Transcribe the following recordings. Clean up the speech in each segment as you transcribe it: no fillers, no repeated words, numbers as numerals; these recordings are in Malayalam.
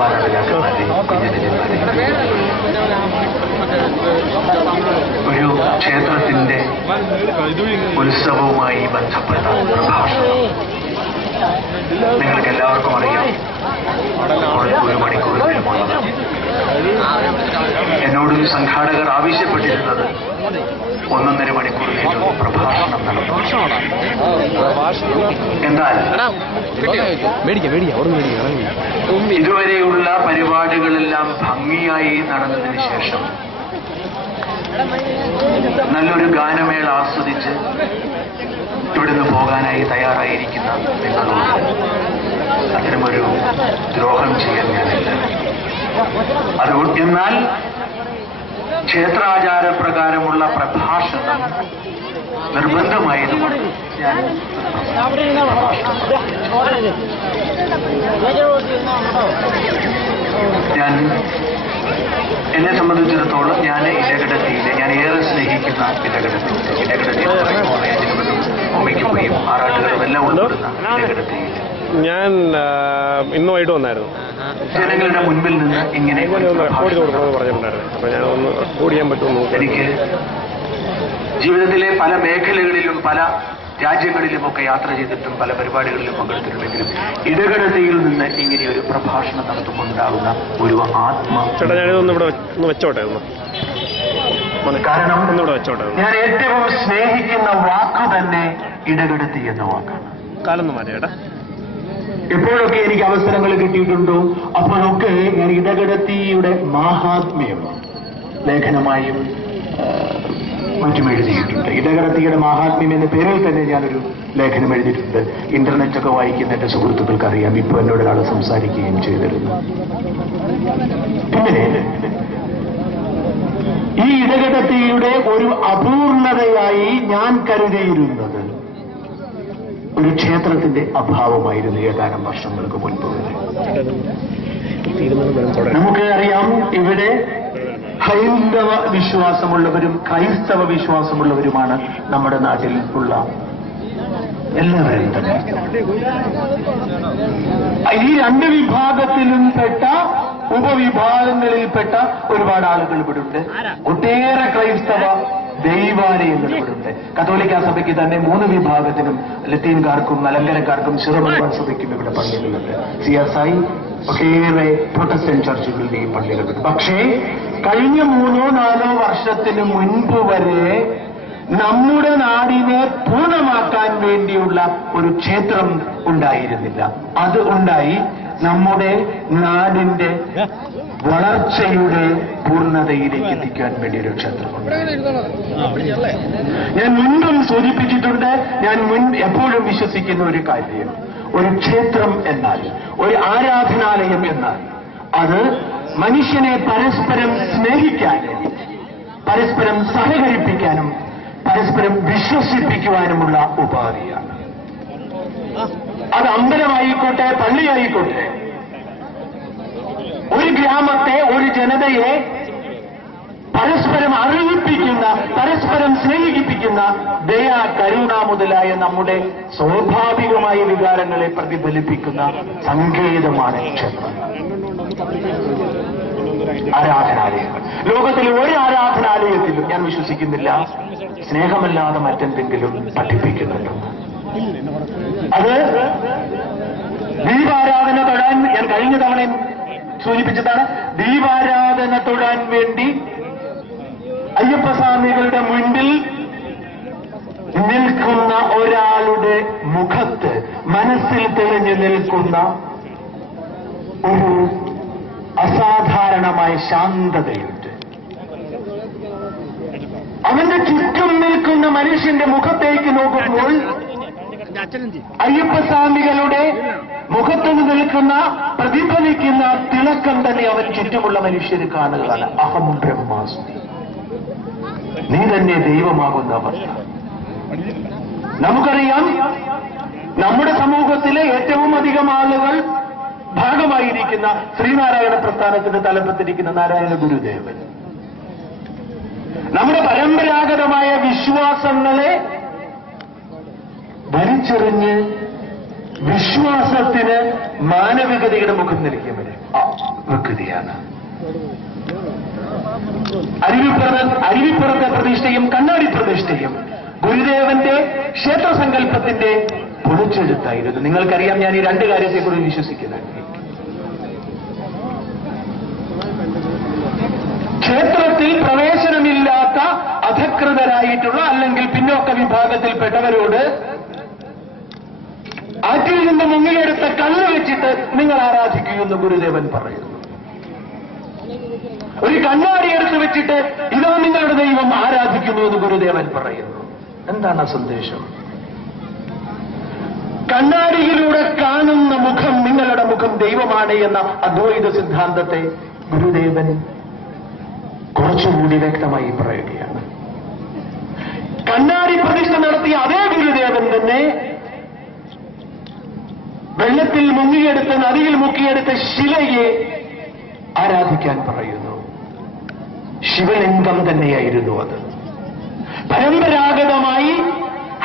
മാതാപിതാക്കന്മാരെയും കുഞ്ഞനന്മാരെയും ഒരു ക്ഷേത്രത്തിന്റെ ഉത്സവവുമായി ബന്ധപ്പെട്ട പ്രഭാഷണം നിങ്ങൾക്ക് എല്ലാവർക്കും അറിയാം. 1 മണിക്കൂറിനുള്ളത് എന്നോട് സംഘാടകർ ആവശ്യപ്പെട്ടിരുന്നത് 1.5 മണിക്കൂറിലേക്ക് പ്രഭാഷണം നടത്തും. എന്നാൽ ഇതുവരെയുള്ള പരിപാടികളെല്ലാം ഭംഗിയായി നടന്നതിന് ശേഷം നല്ലൊരു ഗാനമേള ആസ്വദിച്ച് ഇവിടുന്ന് പോകാനായി തയ്യാറായിരിക്കുന്ന നിങ്ങളോട് അത്തരമൊരു ദ്രോഹം ചെയ്യാൻ ഞാനില്ല. അതുകൊണ്ട് എന്നാൽ ക്ഷേത്രാചാരപ്രകാരമുള്ള പ്രഭാഷണം നിർബന്ധമായതുകൊണ്ട് ഞാൻ എന്നെ സംബന്ധിച്ചിടത്തോളം ഞാൻ ഇടകടത്തിയിലെ ഞാൻ ഏറെ സ്നേഹിക്കുന്ന ഇടകടത്തി അമ്മയ്ക്ക് പോയും ആറാട്ടുകളും എല്ലാം ഉൾപ്പെടുന്ന ഇടകടത്തിയിൽ ഞാൻ ഇന്നുമായിട്ട് വന്നായിരുന്നു. ജനങ്ങളുടെ മുൻപിൽ നിന്ന് ഇങ്ങനെ പറഞ്ഞിട്ടുണ്ടായിരുന്നു. അപ്പൊ ഞാൻ ഒന്ന് റെക്കോർഡ് ചെയ്യാൻ പറ്റുമെന്ന് എനിക്ക് ജീവിതത്തിലെ പല മേഖലകളിലും പല രാജ്യങ്ങളിലുമൊക്കെ യാത്ര ചെയ്തിട്ടും പല പരിപാടികളിലും പങ്കെടുത്തിട്ടുണ്ടെങ്കിലും ഇടകടതയിൽ നിന്ന് ഇങ്ങനെ ഒരു പ്രഭാഷണം നടത്തുമ്പോണ്ടാകുന്ന ഒരു ചേട്ടാ ഞാനിതൊന്ന് ഇവിടെ ഒന്ന് വെച്ചോട്ടെ കാരണം ഞാൻ ഏറ്റവും സ്നേഹിക്കുന്ന വാക്ക് തന്നെ ഇടകടത്തി എന്ന വാക്കാണ്. കാലൊന്നും മാറ്റി ചേട്ടാ. എപ്പോഴൊക്കെ എനിക്ക് അവസരങ്ങൾ കിട്ടിയിട്ടുണ്ടോ അപ്പോഴൊക്കെ ഞാൻ ഇടകടത്തിയുടെ മാഹാത്മ്യം ലേഖനമായും മറ്റും എഴുതിയിട്ടുണ്ട്. ഇടകടത്തിയുടെ മാഹാത്മ്യം എന്ന പേരിൽ തന്നെ ഞാനൊരു ലേഖനം എഴുതിയിട്ടുണ്ട്. ഇന്റർനെറ്റൊക്കെ വായിക്കുന്ന എന്റെ സുഹൃത്തുക്കൾക്ക് അറിയാം. ഇപ്പോൾ എന്നോട് ഒരാൾ സംസാരിക്കുകയും ചെയ്തിരുന്നു. പിന്നെ ഈ ഇടകടത്തിയുടെ ഒരു അപൂർണതയായി ഞാൻ കരുതിയിരുന്നത് ഒരു ക്ഷേത്രത്തിന്റെ അഭാവമായിരുന്നു ഏതാനും വർഷങ്ങൾക്ക് മുൻപ്. നമുക്ക് അറിയാം, ഇവിടെ ഹൈന്ദവ വിശ്വാസമുള്ളവരും ക്രൈസ്തവ വിശ്വാസമുള്ളവരുമാണ് നമ്മുടെ നാട്ടിൽ ഉള്ള എല്ലാവരും തന്നെ. ഈ 2 വിഭാഗത്തിലും പെട്ട ഉപവിഭാഗങ്ങളിൽപ്പെട്ട ഒരുപാട് ആളുകൾ ഇവിടെ ഉണ്ട്. ഒട്ടേറെ ക്രൈസ്തവ ദൈവാലയങ്ങൾ ഇവിടെ ഉണ്ട്. കത്തോലിക്ക സഭയ്ക്ക് തന്നെ 3 വിഭാഗത്തിനും ലത്തീൻകാർക്കും മലങ്കരക്കാർക്കും ശിറമലബാർ സഭയ്ക്കും ഇവിടെ പള്ളികളുണ്ട്. CSI ഒട്ടേറെ പ്രൊട്ടസ്റ്റന്റ് ചർച്ചുകളുടെ ഈ പള്ളികളുണ്ട്. പക്ഷേ കഴിഞ്ഞ 3-4 വർഷത്തിന് മുൻപ് വരെ നമ്മുടെ നാടിനെ പൂർണ്ണമാക്കാൻ വേണ്ടിയുള്ള ഒരു ക്ഷേത്രം ഉണ്ടായിരുന്നില്ല. അത് ഉണ്ടായി നമ്മുടെ നാടിന്റെ വളർച്ചയുടെ പൂർണ്ണതയിലേക്ക് എത്തിക്കാൻ വേണ്ടി ഒരു ക്ഷേത്രമുണ്ട്. ഞാൻ മുൻപും സൂചിപ്പിച്ചിട്ടുണ്ട്. ഞാൻ എപ്പോഴും വിശ്വസിക്കുന്ന ഒരു കാര്യം, ഒരു ക്ഷേത്രം എന്നാൽ, ഒരു ആരാധനാലയം എന്നാൽ അത് മനുഷ്യനെ പരസ്പരം സ്നേഹിക്കാനും പരസ്പരം സഹകരിപ്പിക്കാനും പരസ്പരം വിശ്വസിപ്പിക്കുവാനുമുള്ള ഉപാധിയാണ്. അത് അമ്പലമായിക്കോട്ടെ പള്ളിയായിക്കോട്ടെ, ഒരു ഗ്രാമത്തെ ഒരു ജനതയെ പരസ്പരം അറിയിപ്പിക്കുന്ന പരസ്പരം സ്നേഹിപ്പിക്കുന്ന ദയ കരുണ മുതലായ നമ്മുടെ സ്വാഭാവികമായ വികാരങ്ങളെ പ്രതിഫലിപ്പിക്കുന്ന സങ്കേതമാണ് ക്ഷേത്രം. ആരാധനാലയങ്ങൾ ലോകത്തിലെ ഒരു ആരാധനാലയത്തിലും ഞാൻ വിശ്വസിക്കുന്നില്ല സ്നേഹമല്ലാതെ മറ്റെന്തെങ്കിലും പഠിപ്പിക്കുന്നുണ്ടെന്ന്. അത് ദീപാരാധന തൊഴാൻ ഞാൻ കഴിഞ്ഞ തവണ സൂചിപ്പിച്ചതാണ്. ദീപാരാധന തൊഴാൻ വേണ്ടി അയ്യപ്പസ്വാമികളുടെ മുൻപിൽ നിൽക്കുന്ന ഒരാളുടെ മുഖത്ത് മനസ്സിൽ തെളിഞ്ഞു നിൽക്കുന്ന ഒരു അസാധാരണമായ ശാന്തതയുണ്ട്. അവന്റെ ചുറ്റും നിൽക്കുന്ന മനുഷ്യന്റെ മുഖത്തേക്ക് നോക്കുമ്പോൾ അയ്യപ്പസ്വാമികളുടെ മുഖത്ത് നിൽക്കുന്ന പ്രതിഫലിക്കുന്ന തിളക്കം തന്നെ അവൻ ചുറ്റുമുള്ള മനുഷ്യന് കാണുകയാണ്. അഹം ബ്രഹ്മാസ്മി, നീ തന്നെ ദൈവമാകുന്നവർ. നമുക്കറിയാം, നമ്മുടെ സമൂഹത്തിലെ ഏറ്റവും അധികം ആളുകൾ ഭാഗമായിരിക്കുന്ന ശ്രീനാരായണ പ്രസ്ഥാനത്തിന്റെ തലപ്പത്തിരിക്കുന്ന നാരായണ ഗുരുദേവൻ നമ്മുടെ പരമ്പരാഗതമായ വിശ്വാസങ്ങളെ വലിച്ചെറിഞ്ഞ് വിശ്വാസത്തിന് മാനവികതയുടെ മുഖം നൽകിയവര് വ്യക്തിയാണ്. അരുവിപ്പുറത്തെ പ്രതിഷ്ഠയും കണ്ണാടി പ്രതിഷ്ഠയും ഗുരുദേവന്റെ ക്ഷേത്രസങ്കല്പത്തിന്റെ പൊളിച്ചെഴുത്തായിരുന്നു. നിങ്ങൾക്കറിയാം, ഞാൻ ഈ രണ്ട് കാര്യത്തെക്കുറിച്ച് വിശ്വസിക്കുന്നുണ്ട്. ക്ഷേത്രത്തിൽ പ്രവേശനമില്ലാത്ത അധകൃതരായിട്ടുള്ള അല്ലെങ്കിൽ പിന്നോക്ക വിഭാഗത്തിൽപ്പെട്ടവരോട് ആറ്റിൽ നിന്ന് മുങ്ങിയെടുത്ത കല്ല് വെച്ചിട്ട് നിങ്ങൾ ആരാധിക്കുമെന്ന് ഗുരുദേവൻ പറയുന്നു. ഒരു കണ്ണാടി എടുത്ത് വെച്ചിട്ട് ഇതാ നിങ്ങളുടെ ദൈവം ആരാധിക്കുന്നു എന്ന് ഗുരുദേവൻ പറയുന്നു. എന്താണ് ആ സന്ദേശം? കണ്ണാടിയിലൂടെ കാണുന്ന മുഖം നിങ്ങളുടെ മുഖം ദൈവമാണ് എന്ന അദ്വൈത സിദ്ധാന്തത്തെ ഗുരുദേവൻ കുറച്ചുകൂടി വ്യക്തമായി പറയുകയാണ്. കണ്ണാടി പ്രതിഷ്ഠ നടത്തിയ അതേ ഗുരുദേവൻ തന്നെ വെള്ളത്തിൽ മുങ്ങിയെടുത്ത് നദിയിൽ മുക്കിയെടുത്ത ശിലയെ ആരാധിക്കാൻ പറയുന്നു. ശിവലിംഗം തന്നെയായിരുന്നു അത്. പരമ്പരാഗതമായി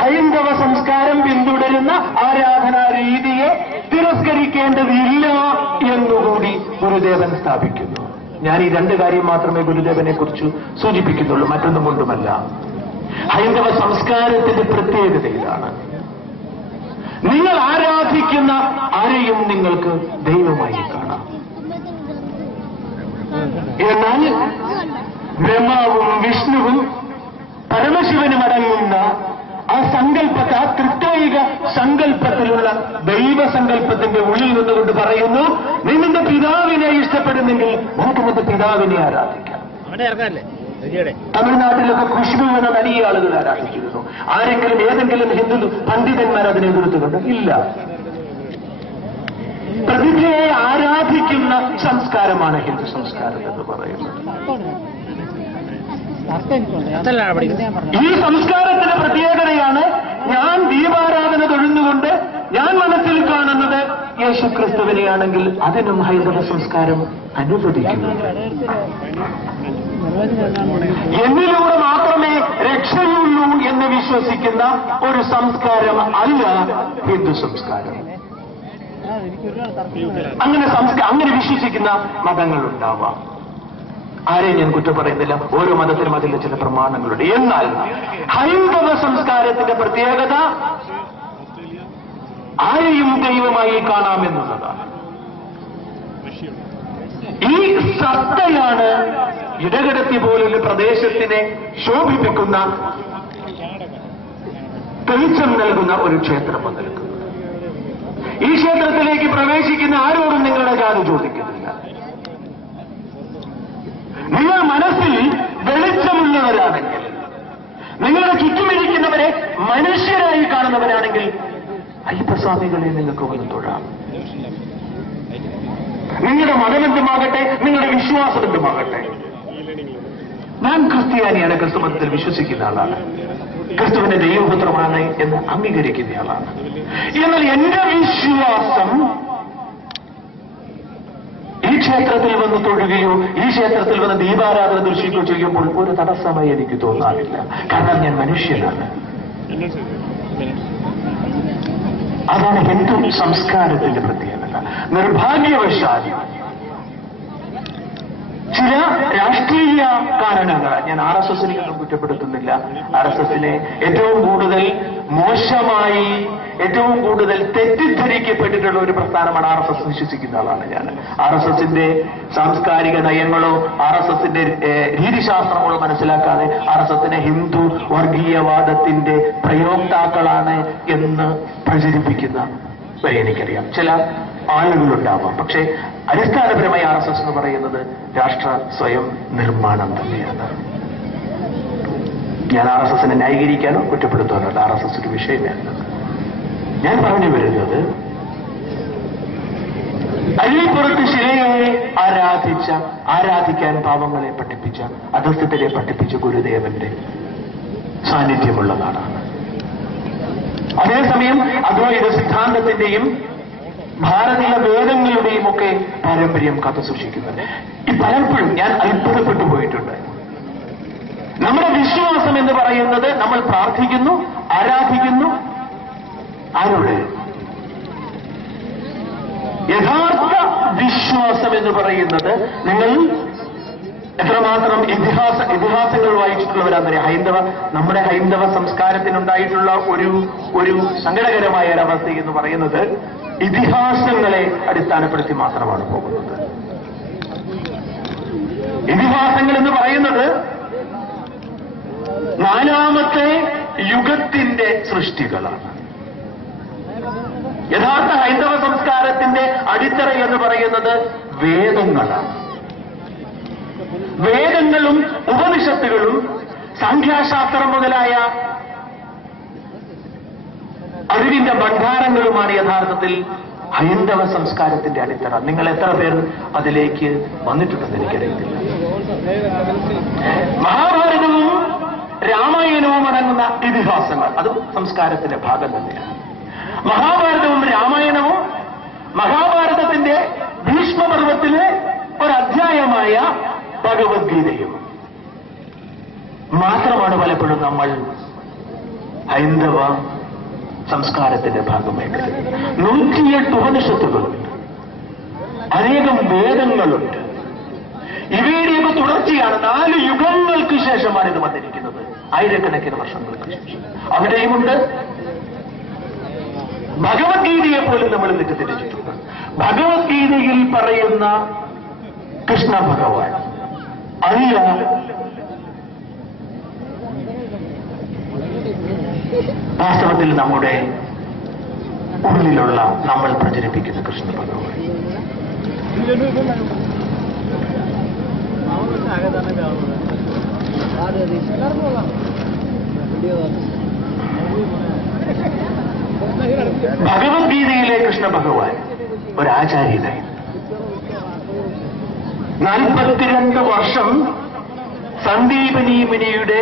ഹൈന്ദവ സംസ്കാരം പിന്തുടരുന്ന ആരാധനാ രീതിയെ തിരസ്കരിക്കേണ്ടതില്ല എന്നുകൂടി ഗുരുദേവൻ സ്ഥാപിക്കുന്നു. ഞാൻ ഈ രണ്ട് കാര്യം മാത്രമേ ഗുരുദേവനെ കുറിച്ച് സൂചിപ്പിക്കുന്നുള്ളൂ, മറ്റൊന്നും കൊണ്ടുമല്ല. ഹൈന്ദവ സംസ്കാരത്തിന്റെ പ്രത്യേകതയിലാണ് നിങ്ങൾ ആരാധിക്കുന്ന ആരെയും നിങ്ങൾക്ക് ദൈവമായി കാണാം. എന്നാൽ ബ്രഹ്മാവും വിഷ്ണുവും പരമശിവനും അടങ്ങുന്ന ആ സങ്കല്പത്തെ, ആ ത്രിത്വൈക സങ്കല്പത്തിലുള്ള ദൈവസങ്കല്പത്തിന്റെ ഉള്ളിൽ നിന്നുകൊണ്ട് പറയുന്നു, നീ നിന്റെ പിതാവിനെ ഇഷ്ടപ്പെടുന്നെങ്കിൽ നമുക്ക് നിന്റെ പിതാവിനെ ആരാധിക്കാം. തമിഴ്നാട്ടിലൊക്കെ ഖുശ്ബു എന്ന വലിയ ആളുകൾ ആരാധിച്ചിരുന്നു. ആരെങ്കിലും ഏതെങ്കിലും ഹിന്ദു പണ്ഡിതന്മാർ അതിനെ എതിർത്തുകൊണ്ട് ഇല്ല. പ്രതിഭയെ ആരാധിക്കുന്ന സംസ്കാരമാണ് ഹിന്ദു സംസ്കാരം എന്ന് പറയുന്നത്. ഈ സംസ്കാരത്തിന്റെ പ്രത്യേകതയാണ് ഞാൻ ദീപാരാധന തൊഴുന്നുകൊണ്ട് ഞാൻ മനസ്സിൽ കാണുന്നത് യേശുക്രിസ്തുവിനെയാണെങ്കിൽ അതിനും ഹൈന്ദവ സംസ്കാരം അനുവദിക്കുന്നു. എന്നിലൂടെ മാത്രമേ രക്ഷയുള്ളൂ എന്ന് വിശ്വസിക്കുന്ന ഒരു സംസ്കാരം അല്ല ഹിന്ദു സംസ്കാരം. അങ്ങനെ വിശ്വസിക്കുന്ന മതങ്ങളുണ്ടാവാം. ആരെയും ഞാൻ കുറ്റം പറയുന്നില്ല. ഓരോ മതത്തിനും അതിൽ ചില പ്രമാണങ്ങളുണ്ട്. എന്നാൽ ഹൈന്ദവ സംസ്കാരത്തിന്റെ പ്രത്യേകത ആരെയും ദൈവമായി കാണാമെന്നുള്ളതാണ്. ഈ സത്തയാണ് ഇടകിടത്തി പോലുള്ള പ്രദേശത്തിനെ ശോഭിപ്പിക്കുന്ന, തെളിച്ചം നൽകുന്ന ഒരു ക്ഷേത്രം വന്നെടുക്കുന്നത്. ഈ ക്ഷേത്രത്തിലേക്ക് പ്രവേശിക്കുന്ന ആരോടും നിങ്ങളുടെ ജാതി ചോദിക്കുന്നില്ല. നിങ്ങൾ മനസ്സിൽ വെളിച്ചമുള്ളവരാണെങ്കിൽ, നിങ്ങളുടെ ചുറ്റുമിരിക്കുന്നവരെ മനുഷ്യരായി കാണുന്നവരാണെങ്കിൽ അയ്യപ്പസ്വാമികളെ നിങ്ങൾക്ക് വന്ന് തൊഴാം. നിങ്ങളുടെ മതമെന്തുമാകട്ടെ, നിങ്ങളുടെ വിശ്വാസം എന്തുമാകട്ടെ. ഞാൻ ക്രിസ്ത്യാനിയാണ്, ക്രിസ്തു മതത്തിൽ വിശ്വസിക്കുന്ന ആളാണ്, ക്രിസ്തുവിന്റെ ദൈവപുത്രമാണ് എന്ന് അംഗീകരിക്കുന്ന ആളാണ്. എന്നാൽ എന്റെ വിശ്വാസം ഈ ക്ഷേത്രത്തിൽ വന്ന് തൊഴുകയോ ഈ ക്ഷേത്രത്തിൽ വന്ന് ദീപാരാധന ദർശിക്കുകയോ ചെയ്യുമ്പോൾ ഒരു തടസ്സമായി എനിക്ക് തോന്നാറില്ല. കാരണം ഞാൻ മനുഷ്യനാണ്. അതാണ് ഹിന്ദു സംസ്കാരത്തിന്റെ പ്രത്യേകത. നിർഭാഗ്യവശാൽ ചില രാഷ്ട്രീയ കാരണങ്ങളാൽ, ഞാൻ RSSനെ ഒന്നും കുറ്റപ്പെടുത്തുന്നില്ല, RSSനെ ഏറ്റവും കൂടുതൽ മോശമായി, ഏറ്റവും കൂടുതൽ തെറ്റിദ്ധരിക്കപ്പെട്ടിട്ടുള്ള ഒരു പ്രസ്ഥാനമാണ് RSS. വിശ്വസിക്കുന്ന ആളാണ് ഞാൻ. RSSന്റെ സാംസ്കാരിക നയങ്ങളോ RSSന്റെ രീതിശാസ്ത്രങ്ങളോ മനസ്സിലാക്കാതെ RSSനെ ഹിന്ദു വർഗീയവാദത്തിന്റെ പ്രയോക്താക്കളാണ് എന്ന് പ്രചരിപ്പിക്കുന്ന വരെ എനിക്കറിയാം. ചില ആളുകളുണ്ടാവാം. പക്ഷേ അടിസ്ഥാനപരമായി RSS എന്ന് പറയുന്നത് രാഷ്ട്ര സ്വയം നിർമ്മാണം തന്നെയാണ്. ഞാൻ RSSനെ ന്യായീകരിക്കാനോ കുറ്റപ്പെടുത്താനോ RSS ഒരു വിഷയമല്ല. ഞാൻ പറഞ്ഞു വരുന്നത്, അരിപ്പുറത്ത് ശിലയെ ആരാധിക്കാൻ പാവങ്ങളെ പഠിപ്പിച്ച, അധസ്ഥിതരെ പഠിപ്പിച്ച ഗുരുദേവന്റെ സാന്നിധ്യമുള്ള നാടാണ്. അതേസമയം അദ്വൈത സിദ്ധാന്തത്തിന്റെയും ഭാരതീയ വേദങ്ങളുടെയും ഒക്കെ പാരമ്പര്യം കാത്തുസൂക്ഷിക്കുന്നത്. ഈ പലപ്പോഴും ഞാൻ അത്ഭുതപ്പെട്ടു പോയിട്ടുണ്ട്. നമ്മുടെ വിശ്വാസം എന്ന് പറയുന്നത് നമ്മൾ പ്രാർത്ഥിക്കുന്നു, ആരാധിക്കുന്നു. ആരോട്? യഥാർത്ഥ വിശ്വാസം എന്ന് പറയുന്നത്, നിങ്ങൾ എത്രമാത്രം ഇതിഹാസങ്ങൾ വായിച്ചിട്ടുള്ളവരാണെന്നറിയാം. നമ്മുടെ ഹൈന്ദവ സംസ്കാരത്തിനുണ്ടായിട്ടുള്ള ഒരു സങ്കടകരമായ ഒരവസ്ഥ എന്ന് പറയുന്നത് ഇതിഹാസങ്ങളെ അടിസ്ഥാനപ്പെടുത്തി മാത്രമാണ് പോകുന്നത്. ഇതിഹാസങ്ങൾ എന്ന് പറയുന്നത് നാലാമത്തെ യുഗത്തിന്റെ സൃഷ്ടികളാണ്. യഥാർത്ഥ ഹൈന്ദവ സംസ്കാരത്തിന്റെ അടിത്തറ എന്ന് പറയുന്നത് വേദങ്ങളാണ്. വേദങ്ങളും ഉപനിഷത്തുകളും സംഖ്യാശാസ്ത്രം മുതലായ അറിവിന്റെ ഭണ്ഡാരങ്ങളുമാണ് യഥാർത്ഥത്തിൽ ഹൈന്ദവ സംസ്കാരത്തിന്റെ അടിത്തറ. നിങ്ങൾ എത്ര പേർ അതിലേക്ക് വന്നിട്ടുണ്ടെന്ന് എനിക്കറിയത്തില്ല. മഹാഭാരതവും രാമായണവും അടങ്ങുന്ന ഇതിഹാസങ്ങൾ അതും സംസ്കാരത്തിന്റെ ഭാഗം തന്നെയാണ്. മഹാഭാരതവും രാമായണവും മഹാഭാരതത്തിന്റെ ഭീഷ്മപർവത്തിലെ ഒരധ്യായമായ ഭഗവത്ഗീതയും മാത്രമാണ് പലപ്പോഴും നമ്മൾ ഹൈന്ദവ സംസ്കാരത്തിന്റെ ഭാഗമായിട്ട്. 108 ഉപനിഷത്തുകളുണ്ട്, അനേകം വേദങ്ങളുണ്ട്. ഇവയുടെയൊക്കെ തുടർച്ചയാണ്. 4 യുഗങ്ങൾക്ക് ശേഷമാണ് ഇത് വന്നിരിക്കുന്നത്, ആയിരക്കണക്കിന് വർഷങ്ങൾക്ക് ശേഷം. അവിടെയുമുണ്ട് ഭഗവത്ഗീതയെ പോലും നമ്മൾ തെറ്റിദ്ധരിച്ചിട്ടുണ്ട്. ഭഗവത്ഗീതയിൽ പറയുന്ന കൃഷ്ണ ഭഗവാൻ അല്ല വാസ്തവത്തിൽ നമ്മുടെ ഉള്ളിലുള്ള നമ്മൾ പ്രചരിപ്പിക്കുന്ന കൃഷ്ണ ഭഗവാൻ. ഭഗവത്ഗീതയിലെ കൃഷ്ണ ഭഗവാൻ ഒരാചാര്യനായി 42 വർഷം സന്ദീപനി മുനിയുടെ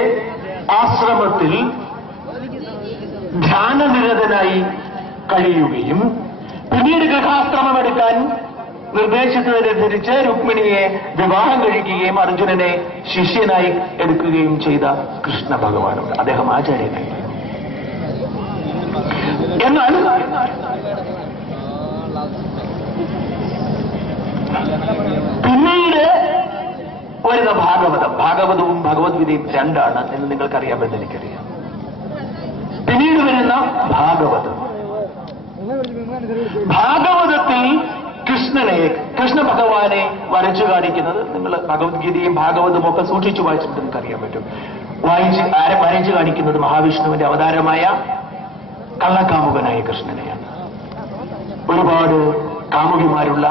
ആശ്രമത്തിൽ ധ്യാനനിരതനായി കഴിയുകയും പിന്നീട് ഗൃഹാശ്രമമെടുക്കാൻ നിർദ്ദേശിച്ചതനുസരിച്ച് രുക്മിണിയെ വിവാഹം കഴിക്കുകയും അർജുനനെ ശിഷ്യനായി എടുക്കുകയും ചെയ്ത കൃഷ്ണ ഭഗവാനുണ്ട്. അദ്ദേഹം ആചാര്യനായി. എന്നാൽ പിന്നീട് വരുന്ന ഭാഗവതവും ഭഗവത്ഗീതയും രണ്ടാണ് എന്ന് നിങ്ങൾക്കറിയാമെന്ന് എനിക്കറിയാം. പിന്നീട് വരുന്ന ഭാഗവതത്തിൽ കൃഷ്ണ ഭഗവാനെ വരച്ചു കാണിക്കുന്നത്, നിങ്ങൾ ഭഗവത്ഗീതയും ഭാഗവതവും ഒക്കെ സൂക്ഷിച്ചു വായിച്ചിട്ട് നിങ്ങൾക്കറിയാൻ പറ്റും. വരച്ചു കാണിക്കുന്നത് മഹാവിഷ്ണുവിന്റെ അവതാരമായ കള്ളക്കാമുകനായ കൃഷ്ണനെയാണ്. ഒരുപാട് കാമുകിമാരുള്ള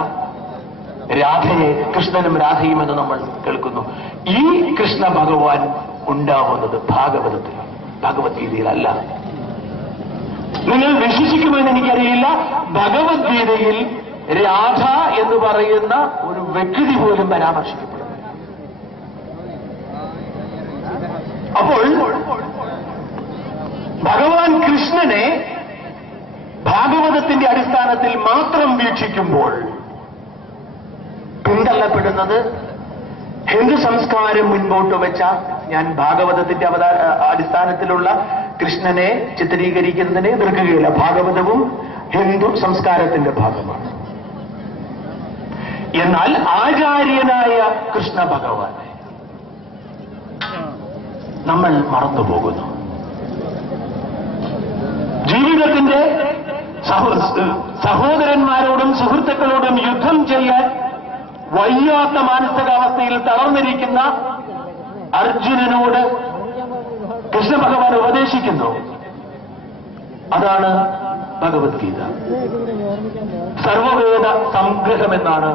രാധയെ കൃഷ്ണനും രാധയും എന്ന് നമ്മൾ കേൾക്കുന്നു. ഈ കൃഷ്ണ ഭഗവാൻ ഉണ്ടാവുന്നത് ഭാഗവതത്തിലാണ്, ഭഗവത്ഗീതയിലല്ല. നിങ്ങൾ വിശ്വസിക്കുമെന്ന് എനിക്കറിയില്ല, ഭഗവത്ഗീതയിൽ രാധ എന്ന് പറയുന്ന ഒരു വ്യക്തി പോലും പരാമർശിക്കപ്പെടുന്നു. അപ്പോൾ ഭഗവാൻ കൃഷ്ണനെ ഭാഗവതത്തിന്റെ അടിസ്ഥാനത്തിൽ മാത്രം വീക്ഷിക്കുമ്പോൾ പിന്തള്ളപ്പെടുന്നത് ഹിന്ദു സംസ്കാരം മുൻപോട്ട് വെച്ച, ഞാൻ ഭാഗവതത്തിന്റെ അടിസ്ഥാനത്തിലുള്ള കൃഷ്ണനെ ചിത്രീകരിക്കുന്നതിനെ എതിർക്കുകയില്ല. ഭാഗവതവും ഹിന്ദു സംസ്കാരത്തിന്റെ ഭാഗമാണ്. എന്നാൽ ആചാര്യനായ കൃഷ്ണ ഭഗവാനെ നമ്മൾ മറന്നുപോകുന്നു. ജീവിതത്തിന്റെ സഹോദരന്മാരോടും സുഹൃത്തുക്കളോടും യുദ്ധം ചെയ്യാൻ വയ്യാത്ത മാനസികാവസ്ഥയിൽ തളർന്നിരിക്കുന്ന അർജുനനോട് കൃഷ്ണ ഭഗവാൻ ഉപദേശിക്കുന്നു. അതാണ് ഭഗവത്ഗീത. സർവവേദ സംഗ്രഹമെന്നാണ്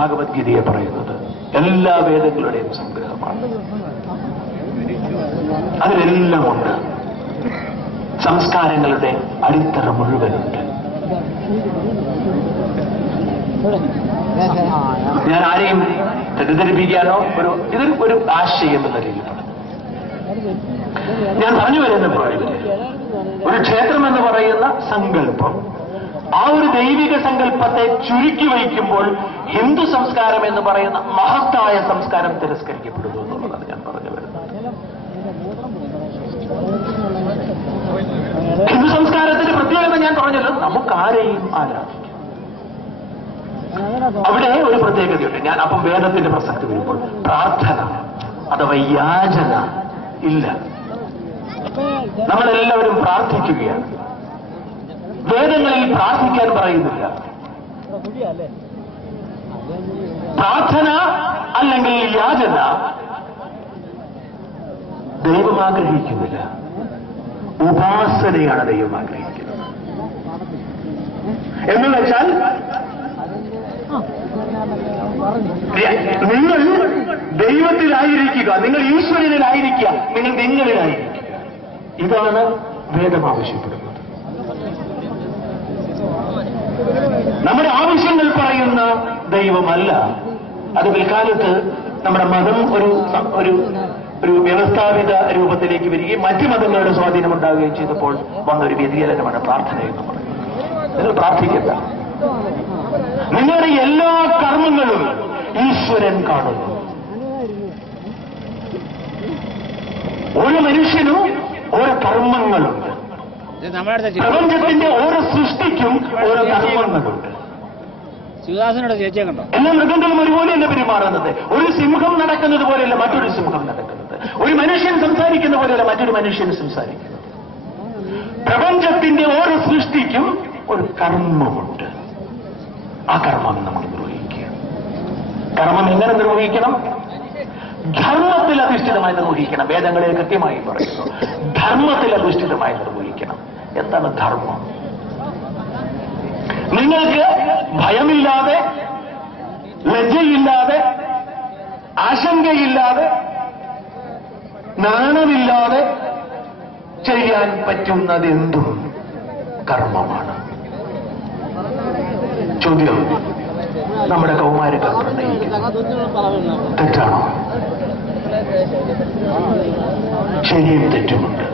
ഭഗവത്ഗീതയെ പറയുന്നത്. എല്ലാ വേദങ്ങളുടെയും സംഗ്രഹമാണ്. അതിലെല്ലാം ഉണ്ട്. സംസ്കാരങ്ങളുടെ അടിത്തറ മുഴുവനുണ്ട്. ഞാൻ ആരെയും തെറ്റിദ്ധരിപ്പിക്കാനോ ഇതൊരു ഒരു ആശയം എന്ന രീതിയിൽ പറഞ്ഞു. ഞാൻ പറഞ്ഞു വരുന്നപ്പോൾ ഒരു ക്ഷേത്രം എന്ന് പറയുന്ന സങ്കല്പം, ആ ഒരു ദൈവിക സങ്കല്പത്തെ ചുരുക്കി വയ്ക്കുമ്പോൾ ഹിന്ദു സംസ്കാരം എന്ന് പറയുന്ന മഹത്തായ സംസ്കാരം തിരസ്കരിക്കപ്പെടുന്നു എന്നുള്ളതാണ് ഞാൻ പറഞ്ഞു വരുന്നത്. ഹിന്ദു സംസ്കാരത്തിന്റെ പ്രത്യേകത ഞാൻ പറഞ്ഞല്ലോ, നമുക്കാരെയും ആരാധിക്കാം. അവിടെ ഒരു പ്രത്യേകതയുണ്ട്. ഞാൻ അപ്പം വേദത്തിന്റെ പ്രസക്തി വരുമ്പോൾ പ്രാർത്ഥന അഥവാ യാചന ഇല്ല. നമ്മളെല്ലാവരും പ്രാർത്ഥിക്കുകയാണ്. വേദങ്ങളിൽ പ്രാർത്ഥിക്കാൻ പറയുന്നില്ല. പ്രാർത്ഥന അല്ലെങ്കിൽ യാചന ദൈവം ആഗ്രഹിക്കുന്നില്ല. ഉപാസനയാണ് ദൈവം ആഗ്രഹിക്കുന്നത്. എന്ന് വെച്ചാൽ നിങ്ങൾ ദൈവത്തിലായിരിക്കുക, നിങ്ങൾ ഈശ്വരനിലായിരിക്കുക, നിങ്ങൾ നിങ്ങളിലായിരിക്കുക. ഇതാണ് വേദം ആവശ്യപ്പെടുന്നത്. നമ്മുടെ ആവശ്യങ്ങൾ പറയുന്ന ദൈവമല്ല. അത് പിൽക്കാലത്ത് നമ്മുടെ മതം ഒരു വ്യവസ്ഥാപിത രൂപത്തിലേക്ക് വരികയും മറ്റു മതങ്ങളുടെ സ്വാധീനം ഉണ്ടാവുകയും ചെയ്തപ്പോൾ വന്നൊരു വ്യതിചലനമാണ് പ്രാർത്ഥന എന്ന് പറയുന്നത്. നിങ്ങൾ പ്രാർത്ഥിക്കണ്ട. നിങ്ങളുടെ എല്ലാ കർമ്മങ്ങളും ഈശ്വരൻ കാണുന്നു. ഓരോ മനുഷ്യനും ഓരോ കർമ്മങ്ങളുണ്ട്. പ്രപഞ്ചത്തിന്റെ ഓരോ സൃഷ്ടിക്കും ഓരോ കർമ്മങ്ങളുണ്ട്. എല്ലാ മൃഗങ്ങളും ഒരുപോലെയല്ല പെരുമാറുന്നത്. ഒരു സിംഹം നടക്കുന്നത് പോലെയല്ല മറ്റൊരു സിംഹം നടക്കുന്നത്. ഒരു മനുഷ്യൻ സംസാരിക്കുന്ന പോലെയല്ല മറ്റൊരു മനുഷ്യൻ സംസാരിക്കുന്നത്. പ്രപഞ്ചത്തിന്റെ ഓരോ സൃഷ്ടിക്കും ഒരു കർമ്മമുണ്ട്. ആ കർമ്മം നമ്മൾ നിർവഹിക്കുക. കർമ്മം എങ്ങനെ നിർവഹിക്കണം? ധർമ്മത്തിൽ അധിഷ്ഠിതമായി നിർവഹിക്കണം. വേദങ്ങളിൽ കൃത്യമായി പറയുന്നു, ധർമ്മത്തിൽ അധിഷ്ഠിതമായി നിർവഹിക്കണം. എന്താണ് ധർമ്മം? നിങ്ങൾക്ക് ഭയമില്ലാതെ, ലജ്ജയില്ലാതെ, ആശങ്കയില്ലാതെ, നാണമില്ലാതെ ചെയ്യാൻ പറ്റുന്നതെന്തും കർമ്മമാണ്. ചോദ്യം, നമ്മുടെ കൗമാരങ്ങൾ പ്രണയിക്കുന്നു. തെറ്റാണോ? ശരിയും തെറ്റുമുണ്ട്.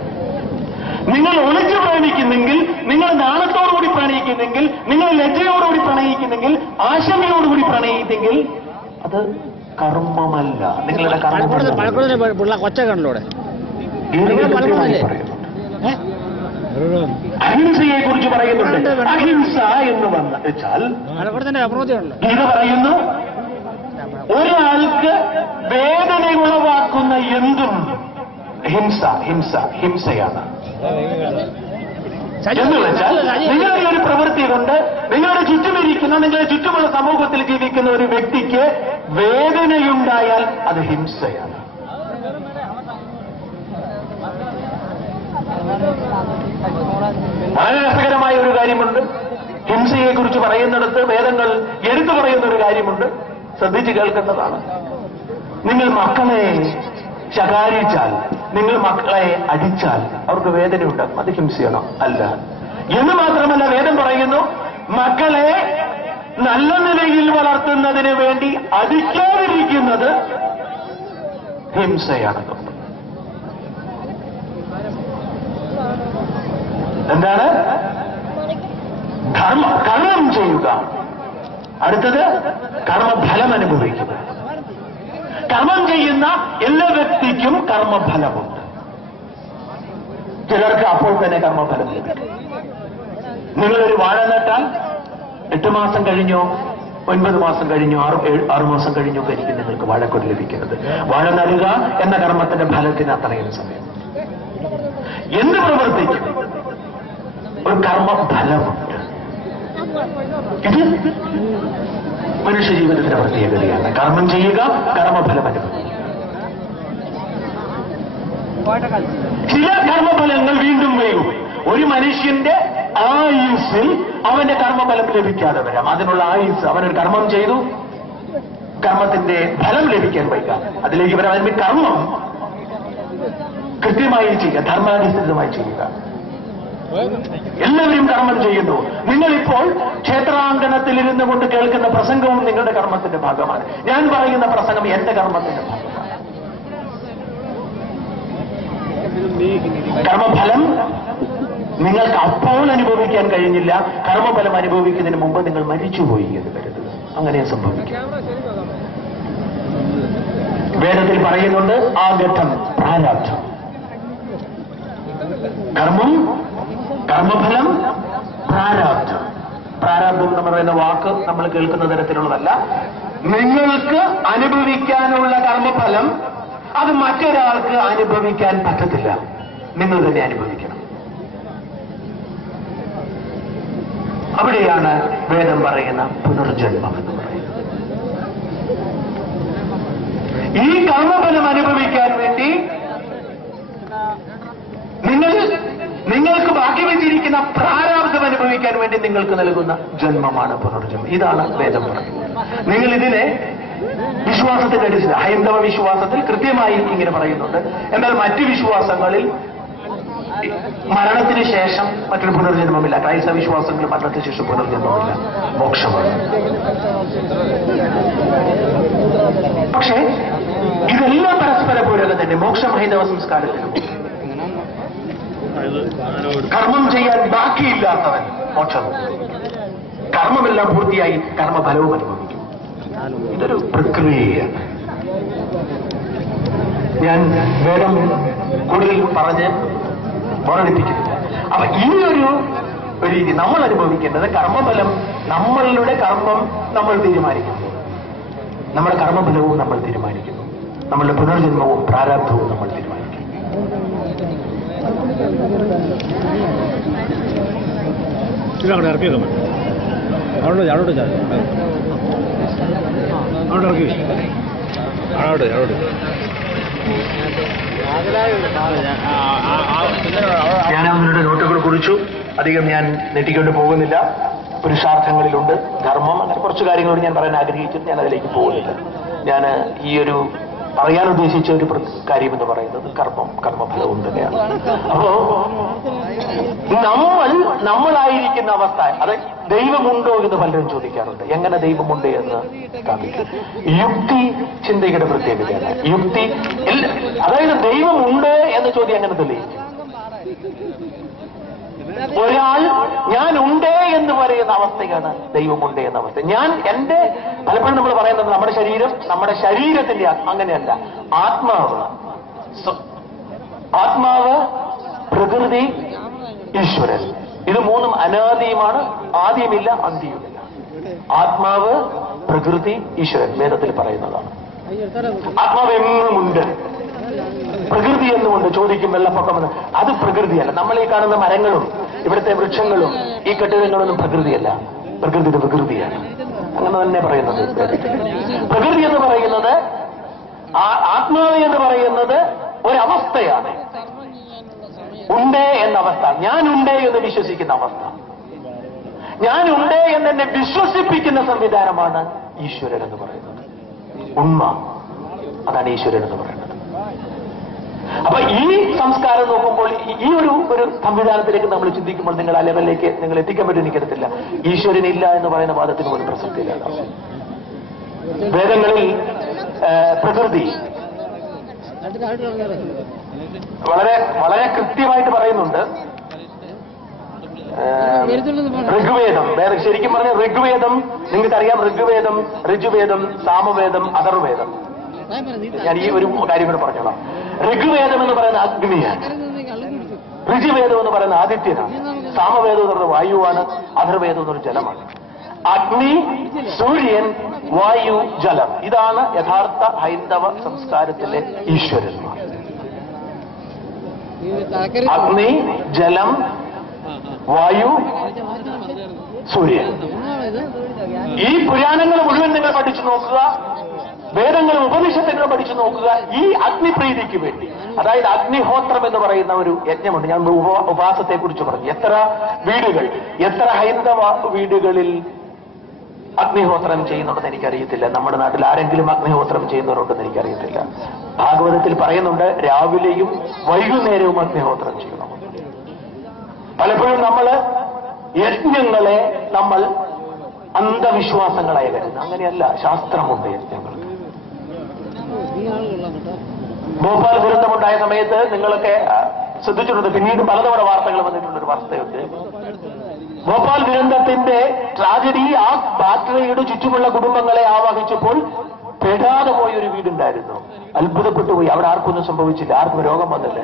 നിങ്ങൾ ഒളിച്ചു പ്രണയിക്കുന്നെങ്കിൽ, നിങ്ങൾ നാണത്തോടുകൂടി പ്രണയിക്കുന്നെങ്കിൽ, നിങ്ങൾ ലജ്ജയോടുകൂടി പ്രണയിക്കുന്നെങ്കിൽ, ആശങ്കയോടുകൂടി പ്രണയിക്കുന്നെങ്കിൽ അത് കർമ്മമല്ല. നിങ്ങളുടെ അഹിംസയെ കുറിച്ച് പറയുന്നുണ്ട്. അഹിംസ എന്ന് വെച്ചാൽ ഇത് പറയുന്നു, ഒരാൾക്ക് വേദന ഉളവാക്കുന്ന എന്തും ഹിംസയാണ്. എന്ന് വെച്ചാൽ നിങ്ങളുടെ ഒരു പ്രവൃത്തി കൊണ്ട് നിങ്ങളുടെ ചുറ്റുമിരിക്കുന്ന, നിങ്ങളുടെ ചുറ്റുമുള്ള സമൂഹത്തിൽ ജീവിക്കുന്ന ഒരു വ്യക്തിക്ക് വേദനയുണ്ടായാൽ അത് ഹിംസയാണ്. വളരെ രസകരമായ ഒരു കാര്യമുണ്ട്. ഹിംസയെ കുറിച്ച് പറയുന്നിടത്ത് വേദങ്ങൾ എടുത്തു പറയുന്ന ഒരു കാര്യമുണ്ട്. ശ്രദ്ധിച്ച് കേൾക്കേണ്ടതാണ്. നിങ്ങൾ മക്കളെ ശകാരിച്ചാൽ, നിങ്ങൾ മക്കളെ അടിച്ചാൽ അവർക്ക് വേദനയുണ്ടാകും. അത് ഹിംസയാണോ? അല്ല. എന്ന് മാത്രമല്ല, വേദം പറയുന്നു, മക്കളെ നല്ല നിലയിൽ വളർത്തുന്നതിന് വേണ്ടി അടിക്കാതിരിക്കുന്നത് ഹിംസയാണെന്ന്. എന്താണ്? കർമ്മം ചെയ്യുക. അടുത്തത് കർമ്മഫലം അനുഭവിക്കുക. കർമ്മം ചെയ്യുന്ന എല്ലാ വ്യക്തിക്കും കർമ്മഫലമുണ്ട്. ചിലർക്ക് അപ്പോൾ തന്നെ കർമ്മഫലം ലഭിക്കും. നിങ്ങളൊരു വാഴ നട്ടാൽ 8 മാസം കഴിഞ്ഞോ 9 മാസം കഴിഞ്ഞോ 6 മാസം കഴിഞ്ഞോ ആയിരിക്കും നിങ്ങൾക്ക് വാഴക്കൊടി ലഭിക്കുന്നത്. വാഴ നടുക എന്ന കർമ്മത്തിന്റെ ഫലത്തിന് അത്രയും സമയം. എന്ത് പ്രവർത്തിക്കും ഒരു കർമ്മഫലമുണ്ട്. ഇത് മനുഷ്യ ജീവിതത്തിന്റെ പ്രത്യേകതയാണ്. കർമ്മം ചെയ്യുക, കർമ്മഫലം അനുഭവിക്കുക. ചില കർമ്മഫലങ്ങൾ വീണ്ടും വരും. ഒരു മനുഷ്യന്റെ ആയുസ്സിൽ അവന്റെ കർമ്മഫലം ലഭിക്കാതെ വരാം. അതിനുള്ള ആയുസ്, അവനൊരു കർമ്മം ചെയ്തു, കർമ്മത്തിന്റെ ഫലം ലഭിക്കാൻ വയ്ക്കാം. അതിലേക്ക് വരാൻ അതിന്റെ കർമ്മം കൃത്യമായി ചെയ്യുക, ധർമാധിഷ്ഠിതമായി ചെയ്യുക. എല്ലാവരും കർമ്മം ചെയ്യുന്നു. നിങ്ങളിപ്പോൾ ക്ഷേത്രാങ്കണത്തിൽ ഇരുന്നു കൊണ്ട് കേൾക്കുന്ന പ്രസംഗവും നിങ്ങളുടെ കർമ്മത്തിന്റെ ഭാഗമാണ്. ഞാൻ പറയുന്ന പ്രസംഗം എന്റെ കർമ്മത്തിന്റെ ഭാഗമാണ്. കർമ്മഫലം നിങ്ങൾക്ക് അപ്പോൾ അനുഭവിക്കാൻ കഴിഞ്ഞില്ല. കർമ്മഫലം അനുഭവിക്കുന്നതിന് മുമ്പ് നിങ്ങൾ മരിച്ചുപോയി എന്ന് കരുതുക. അങ്ങനെ സംഭവിക്കും. വേദത്തിൽ പറയുന്നുണ്ട്, ആ ഘട്ടം പ്രാരാബ്ധം. കർമ്മം, കർമ്മഫലം, പ്രാരാബ്ധം. പ്രാരാബ്ദം എന്ന് പറയുന്ന വാക്ക് നമ്മൾ കേൾക്കുന്ന തരത്തിലുള്ളതല്ല. നിങ്ങൾക്ക് അനുഭവിക്കാനുള്ള കർമ്മഫലം അത് മറ്റൊരാൾക്ക് അനുഭവിക്കാൻ പറ്റത്തില്ല. നിങ്ങൾ തന്നെ അനുഭവിക്കണം. അവിടെയാണ് വേദം പറയുന്ന പുനർജന്മം എന്ന് പറയുന്നത്. ഈ കർമ്മഫലം അനുഭവിക്കാൻ വേണ്ടി നിങ്ങൾക്ക് ബാക്കി വെച്ചിരിക്കുന്ന പ്രാരാബ്ദം അനുഭവിക്കാൻ വേണ്ടി നിങ്ങൾക്ക് നൽകുന്ന ജന്മമാണ് പുനർജന്മം. ഇതാണ് വേദം പറയുന്നത്. നിങ്ങൾ ഇതിനെ വിശ്വാസത്തിന്റെ അടിസ്ഥാനം, ഹൈന്ദവ വിശ്വാസത്തിൽ കൃത്യമായി ഇങ്ങനെ പറയുന്നുണ്ട്. എന്നാൽ മറ്റ് വിശ്വാസങ്ങളിൽ മരണത്തിന് ശേഷം മറ്റൊരു പുനർജന്മമില്ല. ക്രൈസ്തവ വിശ്വാസങ്ങളിൽ മരണത്തിന് ശേഷം പുനർജന്മമില്ല, മോക്ഷമാണ്. പക്ഷേ ഇതെല്ലാം പരസ്പര പൂരകം തന്നെ. മോക്ഷം ഹൈന്ദവ സംസ്കാരത്തിലും കർമ്മം ചെയ്യാൻ ബാക്കിയില്ലാത്തവൻ മോക്ഷം, കർമ്മമെല്ലാം പൂർത്തിയായി കർമ്മഫലവും അനുഭവിക്കും. ഇതൊരു പ്രക്രിയയാണ്. ഞാൻ വേഗം കൂടുതൽ പറഞ്ഞ് ബോറടിപ്പിക്കുന്നില്ല. അപ്പൊ ഈ ഒരു രീതി നമ്മൾ അനുഭവിക്കേണ്ടത് കർമ്മഫലം, നമ്മളുടെ കർമ്മം നമ്മൾ തീരുമാനിക്കുന്നു, നമ്മുടെ കർമ്മഫലവും നമ്മൾ തീരുമാനിക്കുന്നു, നമ്മളുടെ പുനർജന്മവും പ്രാരാബ്ധവും നമ്മൾ തീരുമാനിക്കുന്നു. ഞാൻ അവരുടെ നോട്ടുകൾ കുറിച്ചു. അധികം ഞാൻ നെറ്റിക്കൊണ്ട് പോകുന്നില്ല. പുരുഷാർത്ഥങ്ങളിലുണ്ട്, ധർമ്മം, അങ്ങനെ കുറച്ച് കാര്യങ്ങളോട് ഞാൻ പറയാൻ ആഗ്രഹിച്ചിട്ട് ഞാൻ അതിലേക്ക് പോകുന്നില്ല. ഞാൻ ഈ ഒരു പറയാൻ ഉദ്ദേശിച്ച ഒരു കാര്യം എന്ന് പറയുന്നത് കർമ്മഫലവും തന്നെയാണ്. അപ്പോ നമ്മളായിരിക്കുന്ന അവസ്ഥ, അത് ദൈവമുണ്ടോ എന്ന് പലരും ചോദിക്കാറുണ്ട്. എങ്ങനെ ദൈവമുണ്ട് എന്ന് സ്ഥാപിക്കും? യുക്തി ചിന്തയുടെ പ്രത്യേകതയാണ്. യുക്തി അതായത് ദൈവമുണ്ട് എന്ന ചോദ്യം എങ്ങനെ തെളിയിക്കും? ഒരാൾ ഞാനുണ്ട് എന്ന് പറയുന്ന അവസ്ഥയാണ് ദൈവമുണ്ട് എന്ന അവസ്ഥ. പലപ്പോഴും നമ്മൾ പറയുന്നത് നമ്മുടെ ശരീരത്തിന്റെ അങ്ങനെയല്ല. ആത്മാവ്, പ്രകൃതി, ഈശ്വരൻ, ഇത് മൂന്നും അനാദിയുമാണ്. ആദ്യമില്ല, അന്ത്യവുമില്ല. ആത്മാവ്, പ്രകൃതി, ഈശ്വരൻ വേദത്തിൽ പറയുന്നതാണ്. ആത്മാവ് എന്നുമുണ്ട്, പ്രകൃതി എന്നുമുണ്ട്. ചോദിക്കും വെള്ളപ്പൊക്കമെന്ന്, അത് പ്രകൃതിയല്ല. നമ്മൾ ഈ കാണുന്ന മരങ്ങളും ഇവിടുത്തെ വൃക്ഷങ്ങളും ഈ കെട്ടിടങ്ങളൊന്നും പ്രകൃതിയല്ല. പ്രകൃതിയുടെ വികൃതിയാണ്. അങ്ങനെ തന്നെ പറയുന്നത്. പ്രകൃതി എന്ന് പറയുന്നത്, ആത്മാവ് എന്ന് പറയുന്നത് ഒരവസ്ഥയാണ്. ഉണ്ട് എന്ന അവസ്ഥ, ഞാനുണ്ട് എന്ന് വിശ്വസിക്കുന്ന അവസ്ഥ, ഞാനുണ്ട് എന്നെ വിശ്വസിപ്പിക്കുന്ന സംവിധാനമാണ് ഈശ്വരൻ എന്ന് പറയുന്നത്. ഉണ്മ, അതാണ് ഈശ്വരൻ എന്ന് പറയുന്നത്. അപ്പൊ ഈ സംസ്കാരം നോക്കുമ്പോൾ ഈ ഒരു സംവിധാനത്തിലേക്ക് നമ്മൾ ചിന്തിക്കുമ്പോൾ നിങ്ങൾ ആ ലെവലിലേക്ക് നിങ്ങൾ എത്തിക്കാൻ പറ്റും എനിക്കറിയത്തില്ല. ഈശ്വരനില്ല എന്ന് പറയുന്ന വാദത്തിന് ഒരു പ്രസക്തിയില്ല. വേദങ്ങളിൽ പ്രകൃതി വളരെ വളരെ കൃത്യമായിട്ട് പറയുന്നുണ്ട്. ഋഗ്വേദം, ശരിക്കും പറഞ്ഞ ഋഗ്വേദം നിങ്ങൾക്കറിയാം. ഋജുവേദം, സാമവേദം, അഥർവേദം. ഞാൻ ഈ ഒരു കാര്യം കൂടെ പറഞ്ഞോളാം. ഋഗ്വേദം എന്ന് പറയുന്ന അഗ്നിയാണ്, ഋജുവേദം എന്ന് പറയുന്ന ആദിത്യനാണ്, സാമവേദം എന്ന് പറയുന്നത് വായുവാണ്, അഥർവേദം എന്നൊരു ജലമാണ്. അഗ്നി, സൂര്യൻ, വായു, ജലം, ഇതാണ് യഥാർത്ഥ ഹൈന്ദവ സംസ്കാരത്തിലെ ഈശ്വരന്മാർ. അഗ്നി, ജലം, വായു, സൂര്യൻ. ഈ പുരാണങ്ങൾ മുഴുവൻ നിങ്ങൾ പഠിച്ചു നോക്കുക, വേദങ്ങളും ഉപനിഷത്തുകളും പഠിച്ചു നോക്കുക. ഈ അഗ്നിപ്രീതിക്ക് വേണ്ടി, അതായത് അഗ്നിഹോത്രം എന്ന് പറയുന്ന ഒരു യജ്ഞമുണ്ട്. ഞാൻ ഉപവാസത്തെക്കുറിച്ച് പറഞ്ഞു. എത്ര ഹൈന്ദവ വീടുകളിൽ അഗ്നിഹോത്രം ചെയ്യുന്നുണ്ടെന്ന് എനിക്കറിയത്തില്ല. നമ്മുടെ നാട്ടിൽ ആരെങ്കിലും അഗ്നിഹോത്രം ചെയ്യുന്നവരുണ്ടെന്ന് എനിക്കറിയത്തില്ല. ഭാഗവതത്തിൽ പറയുന്നുണ്ട് രാവിലെയും വൈകുന്നേരവും അഗ്നിഹോത്രം ചെയ്യണം. പലപ്പോഴും യജ്ഞങ്ങളെ നമ്മൾ അന്ധവിശ്വാസങ്ങളായി കരുതുന്നു. അങ്ങനെയല്ല, ശാസ്ത്രമുണ്ട് യജ്ഞങ്ങൾക്ക്. ഭോപ്പാൽ ദുരന്തമുണ്ടായ സമയത്ത് നിങ്ങളൊക്കെ ശ്രദ്ധിച്ചിട്ടുണ്ട്, പിന്നീട് പലതവണ വാർത്തകൾ വന്നിട്ടുള്ളൊരു വാർത്തയുണ്ട്. ഭോപ്പാൽ ദുരന്തത്തിന്റെ ട്രാജഡി ആ ബാറ്ററിയുടെ ചുറ്റുമുള്ള കുടുംബങ്ങളെ ആവാഹിച്ചപ്പോൾ പെടാതെ പോയൊരു വീടുണ്ടായിരുന്നു. അത്ഭുതപ്പെട്ടു പോയി. അവിടെ ആർക്കൊന്നും സംഭവിച്ചില്ല, ആർക്കും രോഗം വന്നില്ല.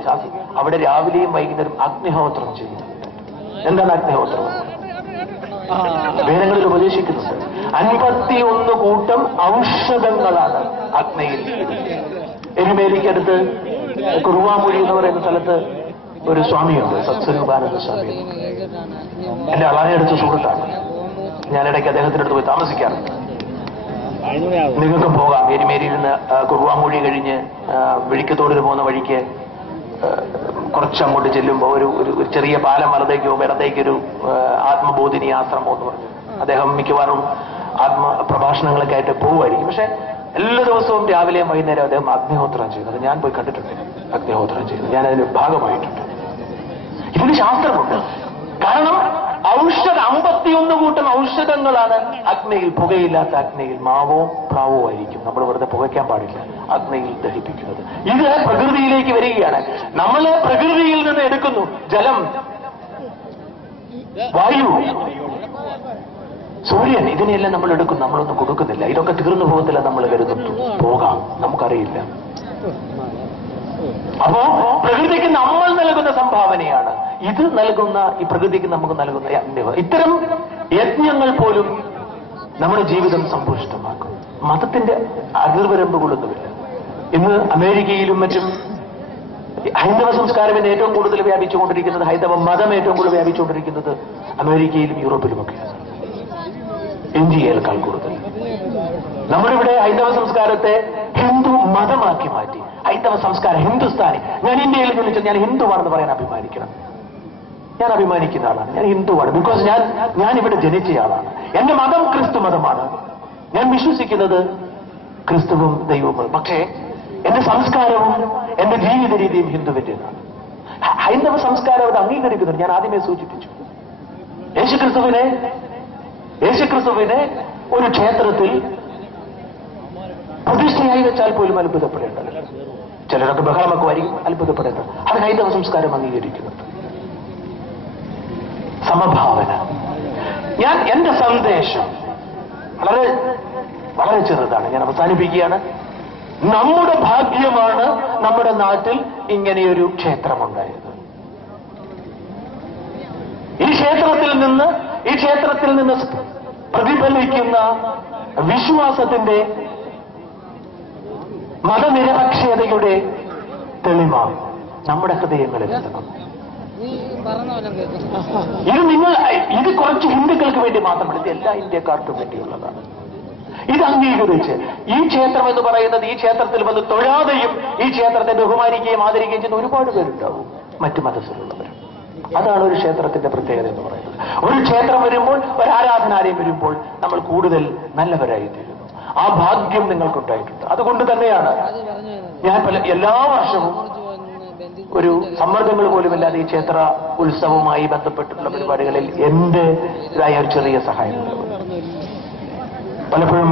അവിടെ രാവിലെയും വൈകുന്നേരം അഗ്നിഹോത്രം ചെയ്യുന്നു. എന്താണ് അഗ്നിഹോത്രം? വേദങ്ങളിൽ ഉപദേശിക്കുന്നുണ്ട്. 51 കൂട്ടം ഔഷധങ്ങളാണ് അഗ്നിയിൽ. എരുമേലിക്കടുത്ത് കുറുവാമൂഴി എന്ന് പറയുന്ന സ്ഥലത്ത് ഒരു സ്വാമിയുണ്ട്, സത്സ്വരൂപാനന്ദ സ്വാമി. എന്റെ അളാനടുത്ത സുഹൃത്താണ്. ഞാനിടയ്ക്ക് അദ്ദേഹത്തിനടുത്ത് പോയി താമസിക്കാറുണ്ട്. നിങ്ങൾക്കും പോകാം. എരുമേലിയിൽ നിന്ന് കുറുവാമൂഴി കഴിഞ്ഞ് വിഴിക്കത്തോടിന് പോകുന്ന വഴിക്ക് കുറച്ചങ്ങോട്ട് ചെല്ലുമ്പോൾ ഒരു ചെറിയ പാലം വലത്തേക്ക് പോകുമ്പോൾ ഇടത്തേക്കൊരു ആത്മബോധിനി ആശ്രമം എന്ന് പറഞ്ഞു. അദ്ദേഹം മിക്കവാറും ആത്മപ്രഭാഷണങ്ങളൊക്കെ ആയിട്ട് പോവുമായിരിക്കും. പക്ഷെ എല്ലാ ദിവസവും രാവിലെയും വൈകുന്നേരം അദ്ദേഹം അഗ്നിഹോത്രം ചെയ്യുന്നത് ഞാൻ പോയി കണ്ടിട്ടുണ്ട്. അഗ്നിഹോത്രം ചെയ്യുന്നത് ഞാൻ അതിന് ഭാഗമായിട്ടുണ്ട്. ഇതിന് ശാസ്ത്രമുണ്ട്. കാരണം 51 കൂട്ടം ഔഷധങ്ങളാണ് അഗ്നിയിൽ. പുകയില്ലാത്ത അഗ്നിയിൽ മാവോ പ്ലാവോ ആയിരിക്കും. നമ്മൾ വെറുതെ പുകയ്ക്കാൻ പാടില്ല, അഗ്നിയിൽ ദഹിപ്പിക്കുന്നത്. ഇത് പ്രകൃതിയിലേക്ക് വരികയാണ്. നമ്മൾ പ്രകൃതിയിൽ നിന്ന് എടുക്കുന്നു ജലം, വായു, സൂര്യൻ. ഇതിനെല്ലാം നമ്മൾ എടുക്കും, നമ്മളൊന്നും കൊടുക്കുന്നില്ല. ഇതൊക്കെ തീർന്നു പോകത്തില്ല നമ്മൾ കരുതുന്നു. പോകാം, നമുക്കറിയില്ല. അപ്പോ പ്രകൃതിക്ക് നമ്മൾ നൽകുന്ന സംഭാവനയാണ് ഇത്. നൽകുന്ന ഈ പ്രകൃതിക്ക് നമുക്ക് നൽകുന്ന ഇത്തരം യജ്ഞങ്ങൾ പോലും നമ്മുടെ ജീവിതം സമ്പുഷ്ടമാക്കും. മതത്തിന്റെ അതിർവരമ്പുകളൊന്നുമില്ല. ഇന്ന് അമേരിക്കയിലും മറ്റും ഹൈന്ദവ സംസ്കാരം ഇന്ന് ഏറ്റവും കൂടുതൽ വ്യാപിച്ചുകൊണ്ടിരിക്കുന്നത്, ഹൈന്ദവ മതം ഏറ്റവും കൂടുതൽ വ്യാപിച്ചുകൊണ്ടിരിക്കുന്നത് അമേരിക്കയിലും യൂറോപ്പിലുമൊക്കെയാണ്, ഇന്ത്യയേക്കാൾ കൂടുതൽ. നമ്മുടെ ഇവിടെ ഹൈന്ദവ സംസ്കാരത്തെ ഹിന്ദു മതമാക്കി മാറ്റി. ഹൈന്ദവ സംസ്കാരം ഹിന്ദുസ്ഥാനി. ഞാൻ ഇന്ത്യയിൽ ജനിച്ചത്, ഞാൻ ഹിന്ദുവാണെന്ന് പറയാൻ അഭിമാനിക്കണം. ഞാൻ അഭിമാനിക്കുന്ന ആളാണ്. ഞാൻ ഹിന്ദുവാണ്. ബിക്കോസ് ഞാൻ ഇവിടെ ജനിച്ചയാളാണ്. എന്റെ മതം ക്രിസ്തു മതമാണ്. ഞാൻ വിശ്വസിക്കുന്നത് ക്രിസ്തുവും ദൈവവും. പക്ഷേ എന്റെ സംസ്കാരവും എന്റെ ജീവിത രീതിയും ഹിന്ദുവിന്റേതാണ്. ഹൈന്ദവ സംസ്കാരം അത് അംഗീകരിക്കുന്നുണ്ട്. ഞാൻ ആദ്യമേ സൂചിപ്പിച്ചു. യേശുക്രിസ്തുവിനെ ഒരു ക്ഷേത്രത്തിൽ പ്രതിഷ്ഠയായി വെച്ചാൽ പോലും അത്ഭുതപ്പെടേണ്ടത്. ചിലരൊക്കെ ബഹളമൊക്കെ ആയിരിക്കും, അത്ഭുതപ്പെടേണ്ടത്. അത് ഹൈന്ദവ സംസ്കാരം അംഗീകരിക്കുന്നുണ്ട്. സമഭാവന. എന്റെ സന്ദേശം വളരെ വളരെ ചെറുതാണ്. ഞാൻ അവസാനിപ്പിക്കുകയാണ്. നമ്മുടെ ഭാഗ്യമാണ് നമ്മുടെ നാട്ടിൽ ഇങ്ങനെയൊരു ക്ഷേത്രമുണ്ടായത്. ഈ ക്ഷേത്രത്തിൽ നിന്ന് പ്രതിഫലിക്കുന്ന വിശ്വാസത്തിന്റെ, മതനിരപേക്ഷതയുടെ തെളിമ നമ്മുടെ ഹൃദയങ്ങളിൽ എത്തണം. ഇത് കുറച്ച് ഹിന്ദുക്കൾക്ക് വേണ്ടി മാത്രമല്ല, ഇത് എല്ലാ ഇന്ത്യക്കാർക്കും വേണ്ടിയുള്ളതാണ്. ഇത് അംഗീകരിച്ച് ഈ ക്ഷേത്രം എന്ന് പറയുന്നത്, ഈ ക്ഷേത്രത്തിൽ വന്ന് തൊഴാതെയും ഈ ക്ഷേത്രത്തെ ബഹുമാനിക്കുകയും ആദരിക്കുകയും ചെയ്യുന്ന ഒരുപാട് പേരുണ്ടാവും മറ്റു മതത്തിലുള്ളവർ. അതാണ് ഒരു ക്ഷേത്രത്തിന്റെ പ്രത്യേകത എന്ന് പറയുന്നത്. ഒരു ക്ഷേത്രം വരുമ്പോൾ, ഒരു ആരാധനാലയം വരുമ്പോൾ നമ്മൾ കൂടുതൽ നല്ലവരായി തീരുന്നു. ആ ഭാഗ്യം നിങ്ങൾക്കുണ്ടായിട്ടുണ്ട്. അതുകൊണ്ട് തന്നെയാണ് ഞാൻ എല്ലാ വർഷവും ഒരു സമ്മർദ്ദങ്ങൾ പോലുമില്ലാതെ ഈ ക്ഷേത്ര ഉത്സവവുമായി ബന്ധപ്പെട്ടിട്ടുള്ള പരിപാടികളിൽ എന്റേതായ ഒരു ചെറിയ സഹായം നൽകുന്നു. പലപ്പോഴും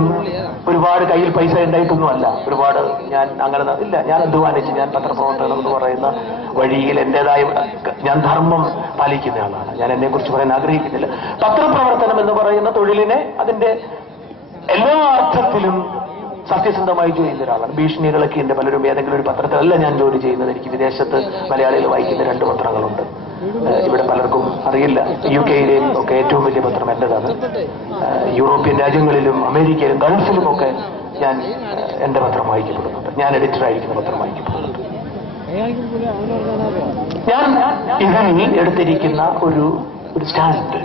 ഒരുപാട് കയ്യിൽ പൈസ ഉണ്ടായിട്ടൊന്നുമല്ല, ഒരുപാട് ഞാൻ അങ്ങനെ ഇല്ല. ഞാൻ അധ്വാനിച്ച്, ഞാൻ പത്രപ്രവർത്തനം എന്ന് പറയുന്ന വഴിയിൽ എന്റേതായ ഞാൻ ധർമ്മം പാലിക്കുന്ന ആളാണ്. ഞാൻ എന്നെക്കുറിച്ച് പറയാൻ ആഗ്രഹിക്കുന്നില്ല. പത്രപ്രവർത്തനം എന്ന് പറയുന്ന തൊഴിലിനെ അതിന്റെ എല്ലാ അർത്ഥത്തിലും സത്യസന്ധമായി ചെയ്യുന്ന ഒരാളാണ്. ഭീഷണികളൊക്കെ ഉണ്ട്. പലരും ഏതെങ്കിലും ഒരു പത്രത്തിലല്ല ഞാൻ ജോലി ചെയ്യുന്നത്. എനിക്ക് വിദേശത്ത് മലയാളികൾ വായിക്കുന്ന 2 പത്രങ്ങളുണ്ട്. ഇവിടെ പലർക്കും അറിയില്ല. UK-യിലെയും ഒക്കെ ഏറ്റവും വലിയ പത്രം എന്റേതാണ്. യൂറോപ്യൻ രാജ്യങ്ങളിലും അമേരിക്കയിലും ഗൾഫിലുമൊക്കെ ഞാൻ എന്റെ പത്രം വായിക്കപ്പെടുന്നുണ്ട്. ഞാൻ എഡിറ്ററായിരിക്കുന്ന പത്രം വായിക്കപ്പെടുന്നുണ്ട്. ഞാൻ ഇതിൽ എടുത്തിരിക്കുന്ന ഒരു സ്റ്റാൻഡ്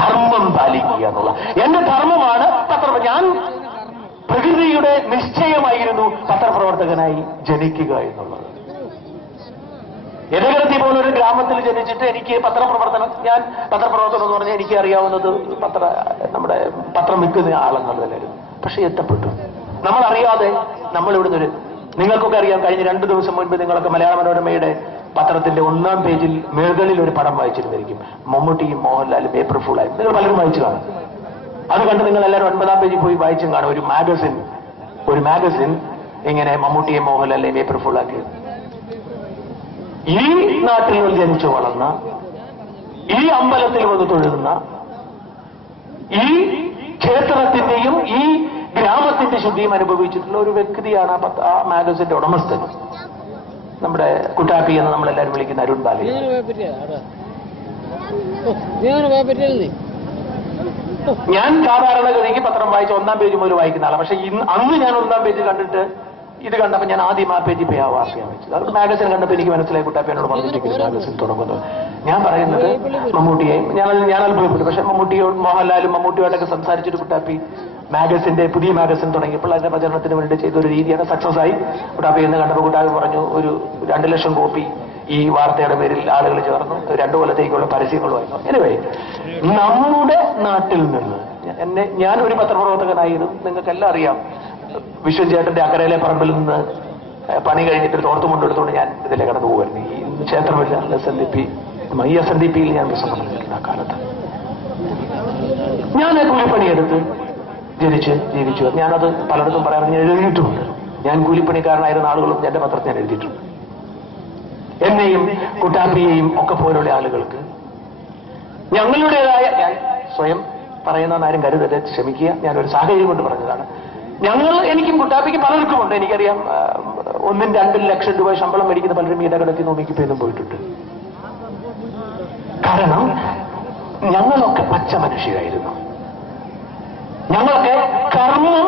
ധർമ്മം പാലിക്കുക എന്നുള്ള എന്റെ ധർമ്മമാണ് പത്രം. ഞാൻ പ്രകൃതിയുടെ നിശ്ചയമായിരുന്നു പത്രപ്രവർത്തകനായി ജനിക്കുക എന്നുള്ളത്. എരകരത്തി പോലൊരു ഗ്രാമത്തിൽ ജനിച്ചിട്ട് എനിക്ക് പത്രപ്രവർത്തനം എന്ന് പറഞ്ഞാൽ എനിക്ക് അറിയാവുന്നത് നമ്മുടെ പത്രം വിൽക്കുന്ന ആളെന്നുള്ളതായിരുന്നു. പക്ഷെ എത്തപ്പെട്ടു. നമ്മളറിയാതെ നമ്മളിവിടുന്ന് നിങ്ങൾക്കൊക്കെ അറിയാം, കഴിഞ്ഞ 2 ദിവസം മുൻപ് നിങ്ങളൊക്കെ മലയാള മനോരമയുടെ പത്രത്തിന്റെ 1-ാം പേജിൽ മേഖലയിൽ ഒരു പടം വായിച്ചിരുന്നിരിക്കും. മമ്മൂട്ടിയും മോഹൻലാലും ഏപ്രിൽ ഫുള്ളായി. നിങ്ങൾ പലരും വായിച്ചു കാണും. അത് കണ്ട് നിങ്ങൾ എല്ലാവരും 9-ാം പേജിൽ പോയി വായിച്ചും കാണും. ഒരു മാഗസിൻ ഇങ്ങനെ മമ്മൂട്ടിയും മോഹൻലാലിനെയും ഏപ്രിൽ ഫുള്ളാക്കി. ഈ നാട്ടിൽ ജനിച്ചു വളർന്ന, ഈ അമ്പലത്തിൽ വന്ന് തൊഴുന്ന, ഈ ക്ഷേത്രത്തിന്റെയും ഈ ഗ്രാമത്തിന്റെ ശുദ്ധിയും അനുഭവിച്ചിട്ടുള്ള ഒരു വ്യക്തിയാണ് ആ മാഗസിന്റെ ഉടമസ്ഥൻ. നമ്മുടെ കുട്ടാപ്പി എന്ന് നമ്മളെല്ലാവരും വിളിക്കുന്ന അരുൺ ബാലി. ഞാൻ സാധാരണഗതിക്ക് പത്രം വായിച്ച 1-ാം പേജ് മുതൽ വായിക്കുന്ന ആളാണ്. പക്ഷെ അന്ന് ഞാൻ 1-ാം പേജ് കണ്ടിട്ട് ഇത് കണ്ടപ്പോൾ ഞാൻ ആദ്യം ആ പേജിൽ പോയി ആ വാർത്തയാണ് വെച്ചത്. അത് മാഗസിൻ കണ്ടപ്പോൾ എനിക്ക് മനസ്സിലായി കുട്ടാപ്പി എന്നോട് പറഞ്ഞിരിക്കുന്നത് മാഗസിൻ തുടങ്ങുന്നത്. ഞാൻ പറയുന്നത് മമ്മൂട്ടിയെയും ഞാൻ അത്ഭുതപ്പെട്ടു. പക്ഷെ മമ്മൂട്ടിയോട് മോഹൻലാലും മമ്മൂട്ടിയോടൊക്കെ സംസാരിച്ചിട്ട് കുട്ടാപ്പി മാഗസിന്റെ പുതിയ മാഗസിൻ തുടങ്ങിയപ്പോൾ അതിന്റെ പ്രചരണത്തിന് വേണ്ടി ചെയ്തൊരു രീതിയാണ്. സക്സസ് ആയി. കുട്ടാപ്പി എന്ന് കണ്ടപ്പോൾ കുട്ടാപ്പി പറഞ്ഞു ഒരു 2 ലക്ഷം കോപ്പി ഈ വാർത്തയുടെ പേരിൽ ആളുകൾ ചേർന്നു. 2 കൊല്ലത്തേക്കുള്ള പരസ്യങ്ങളുമായിരുന്നു. എനിവേ, നമ്മുടെ നാട്ടിൽ നിന്ന് ഞാൻ ഒരു പത്രപ്രവർത്തകനായിരുന്നു. നിങ്ങൾക്കെല്ലാം അറിയാം. വിശ്വൻ ചേട്ടന്റെ അക്കരയിലെ പറമ്പിൽ നിന്ന് പണി കഴിഞ്ഞിട്ട് തോർത്തുമുണ്ടെടുത്തുകൊണ്ട് ഞാൻ ഇതിലെ കടന്നു പോകുമായിരുന്നു. ഈ ക്ഷേത്രമില്ല SNDP. ഈ SNDPയിൽ ഞാൻ പ്രസംഗിച്ചിട്ടുണ്ട് ആ കാലത്ത്. ഞാൻ കൂലിപ്പണിയെടുത്ത് ജനിച്ച് ജീവിച്ചു. ഞാനത് പലയിടത്തും പറയാറുണ്ട്. ഞാൻ എഴുതിയിട്ടുമുണ്ട്. ഞാൻ കൂലിപ്പണിക്കാരനായിരുന്ന ആളുകളും എന്റെ പത്രത്തിൽ ഞാൻ എഴുതിയിട്ടുണ്ട്. എന്നെയും കുട്ടാപ്പിയെയും ഒക്കെ പോലുള്ള ആളുകൾക്ക് ഞങ്ങളുടേതായ, ഞാൻ സ്വയം പറയുന്നതെന്ന് ആരും കരുതരുത്, ക്ഷമിക്കുക, ഞാനൊരു സാഹചര്യം കൊണ്ട് പറഞ്ഞതാണ്. എനിക്കും കുട്ടാപ്പിക്കും പലർക്കും ഉണ്ട്. എനിക്കറിയാം 1-2 ലക്ഷം രൂപ ശമ്പളം മേടിക്കുന്ന പലരും ഇടകടത്തി നോക്കിപ്പോഴും പോയിട്ടുണ്ട്. കാരണം ഞങ്ങളൊക്കെ പച്ച മനുഷ്യരായിരുന്നു. ഞങ്ങളൊക്കെ കർമ്മം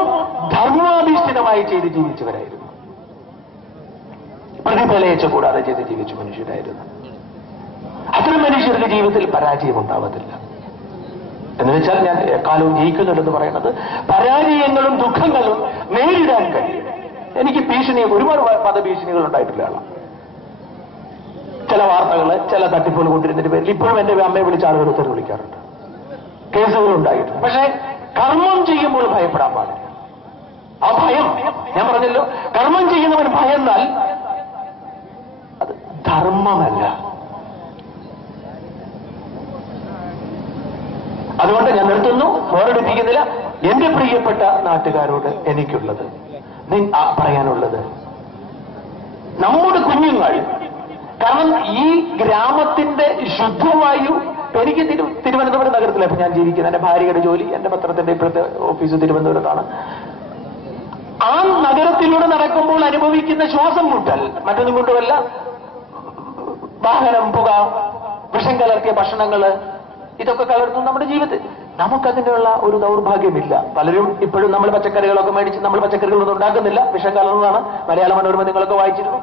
ധർമാധിഷ്ഠിതമായി ചെയ്ത് ജീവിച്ചവരായിരുന്നു. പ്രതിഫലേച്ഛ കൂടാതെ ചെയ്ത് ജീവിച്ച മനുഷ്യരായിരുന്നു. അത്തരം മനുഷ്യരുടെ ജീവിതത്തിൽ പരാജയം ഉണ്ടാവത്തില്ല. എന്ന് വെച്ചാൽ ഞാൻ എക്കാലവും ജയിക്കുന്നുണ്ടെന്ന് പറയുന്നത് പരാജയങ്ങളും ദുഃഖങ്ങളും നേരിടാൻ കഴിയും. എനിക്ക് ഒരുപാട് പദഭീഷണികൾ ഉണ്ടായിട്ടുള്ള ആളാണ്. ചില വാർത്തകള്, ചില തട്ടിപ്പുകൾ കൊണ്ടിരുന്നതിന്റെ പേരിൽ ഇപ്പോഴും എന്റെ അമ്മയെ വിളിച്ച ആളുകൾ ഉത്തരവ് വിളിക്കാറുണ്ട്. കേസുകൾ ഉണ്ടായിട്ടുണ്ട്. പക്ഷേ കർമ്മം ചെയ്യുമ്പോൾ ഭയപ്പെടാൻ പാടില്ല. ആ ഭയം, ഞാൻ പറഞ്ഞല്ലോ, കർമ്മം ചെയ്യുന്നവൻ ഭയന്നാൽ അത് ധർമ്മമല്ല. അതുകൊണ്ട് ഞാൻ നിർത്തുന്നു, ബോറടിപ്പിക്കുന്നില്ല. എന്റെ പ്രിയപ്പെട്ട നാട്ടുകാരോട് എനിക്കുള്ളത്, പറയാനുള്ളത്, നമ്മുടെ കുഞ്ഞുങ്ങൾ, കാരണം ഈ ഗ്രാമത്തിന്റെ ശുദ്ധവായു, എനിക്ക് തിരുവനന്തപുരം നഗരത്തിലാണ് ഞാൻ ജീവിക്കുന്നത്. എന്റെ ഭാര്യയുടെ ജോലി, എന്റെ പത്രത്തിന്റെ ഇപ്പോഴത്തെ ഓഫീസ് തിരുവനന്തപുരത്താണ്. ആ നഗരത്തിലൂടെ നടക്കുമ്പോൾ അനുഭവിക്കുന്ന ശ്വാസം മുട്ടൽ മറ്റൊന്നും കൊണ്ടുമല്ല. വാഹനം, പുക, വിഷം കലർത്തിയ ഭക്ഷണങ്ങള്, ഇതൊക്കെ കലർത്തും നമ്മുടെ ജീവിതത്തിൽ. നമുക്കതിനുള്ള ഒരു ദൗർഭാഗ്യമില്ല. പലരും ഇപ്പോഴും നമ്മൾ പച്ചക്കറികളൊക്കെ മേടിച്ച്, നമ്മൾ പച്ചക്കറികളൊന്നും ഉണ്ടാക്കുന്നില്ല, വിഷം കലർന്നതാണ്. മലയാള മനോരമ നിങ്ങളൊക്കെ വായിച്ചിരുന്നു.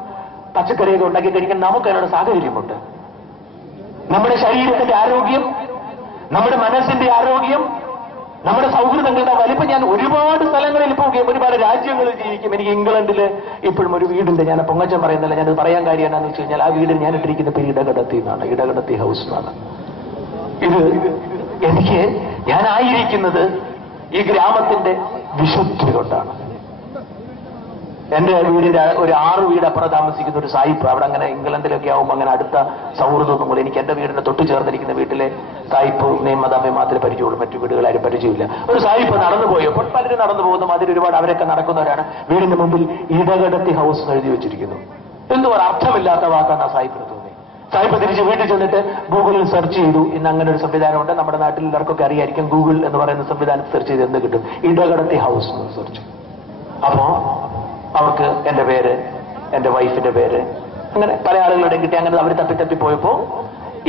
പച്ചക്കറിയൊക്കെ ഉണ്ടാക്കി കഴിക്കാൻ നമുക്കതിനുള്ള സാഹചര്യമുണ്ട്. നമ്മുടെ ശരീരത്തിന്റെ ആരോഗ്യം, നമ്മുടെ മനസ്സിന്റെ ആരോഗ്യം, നമ്മുടെ സൗഹൃദങ്ങളുടെ വലിപ്പം. ഞാൻ ഒരുപാട് സ്ഥലങ്ങളിൽ പോവുകയും ഒരുപാട് രാജ്യങ്ങളിൽ ജീവിക്കും. എനിക്ക് ഇംഗ്ലണ്ടില് ഇപ്പോഴും ഒരു വീടുണ്ട്. ഞാൻ പൊങ്ങച്ചം പറയുന്നില്ല, ഞാനത് പറയാൻ കാര്യം എന്താണെന്ന് വെച്ച് കഴിഞ്ഞാൽ ആ വീടിൽ ഞാൻ ഇട്ടിരിക്കുന്ന പേര് ഇടകടത്തി എന്നാണ്. ഇടകടത്തി ഹൗസ് എന്നാണ്. ഞാനായിരിക്കുന്നത് ഈ ഗ്രാമത്തിന്റെ വിശുദ്ധി കൊണ്ടാണ്. എന്റെ വീടിന്റെ ഒരു 6 വീട് അപ്പുറം താമസിക്കുന്ന ഒരു സായിപ്പ്, അവിടെ അങ്ങനെ ഇംഗ്ലണ്ടിലൊക്കെ ആവുമ്പോൾ അങ്ങനെ അടുത്ത സൗഹൃദമൊന്നും കൂടെ എനിക്ക് എന്റെ വീടിന്റെ തൊട്ട് ചേർന്നിരിക്കുന്ന വീട്ടിലെ സായിപ്പിനെയും മദാമയും മാത്രമേ പരിചയമുള്ളൂ. മറ്റു വീടുകളാരും പരിചയമില്ല. ഒരു സായിപ്പ് നടന്നു പോയപ്പോൾ, പലരും നടന്നു പോകുന്നു, അതിൽ ഒരുപാട് അവരൊക്കെ നടക്കുന്നവരാണ്. വീടിന്റെ മുമ്പിൽ ഇടകടത്തി ഹൗസ് എഴുതി വെച്ചിരിക്കുന്നു. എന്തോ അർത്ഥമില്ലാത്ത വാക്കാണ് ആ സായിപ്പിന് തോന്നി. സായിപ്പ് തിരിച്ച് വീട്ടിൽ ചെന്നിട്ട് ഗൂഗിളിൽ സെർച്ച് ചെയ്തു. ഇന്ന് അങ്ങനെ ഒരു സംവിധാനമുണ്ട്, നമ്മുടെ നാട്ടിൽ എല്ലാവർക്കൊക്കെ അറിയായിരിക്കും. ഗൂഗിൾ എന്ന് പറയുന്ന സംവിധാനത്തിൽ സെർച്ച് ചെയ്ത് എന്ത് കിട്ടും? ഇടകടത്തി ഹൗസ് എന്ന് സെർച്ച്. അപ്പോ അവർക്ക് എന്റെ പേര്, എന്റെ വൈഫിന്റെ പേര്, അങ്ങനെ പല ആളുകളുടെയും കിട്ടി. അങ്ങനെ അവർ തപ്പി പോയപ്പോ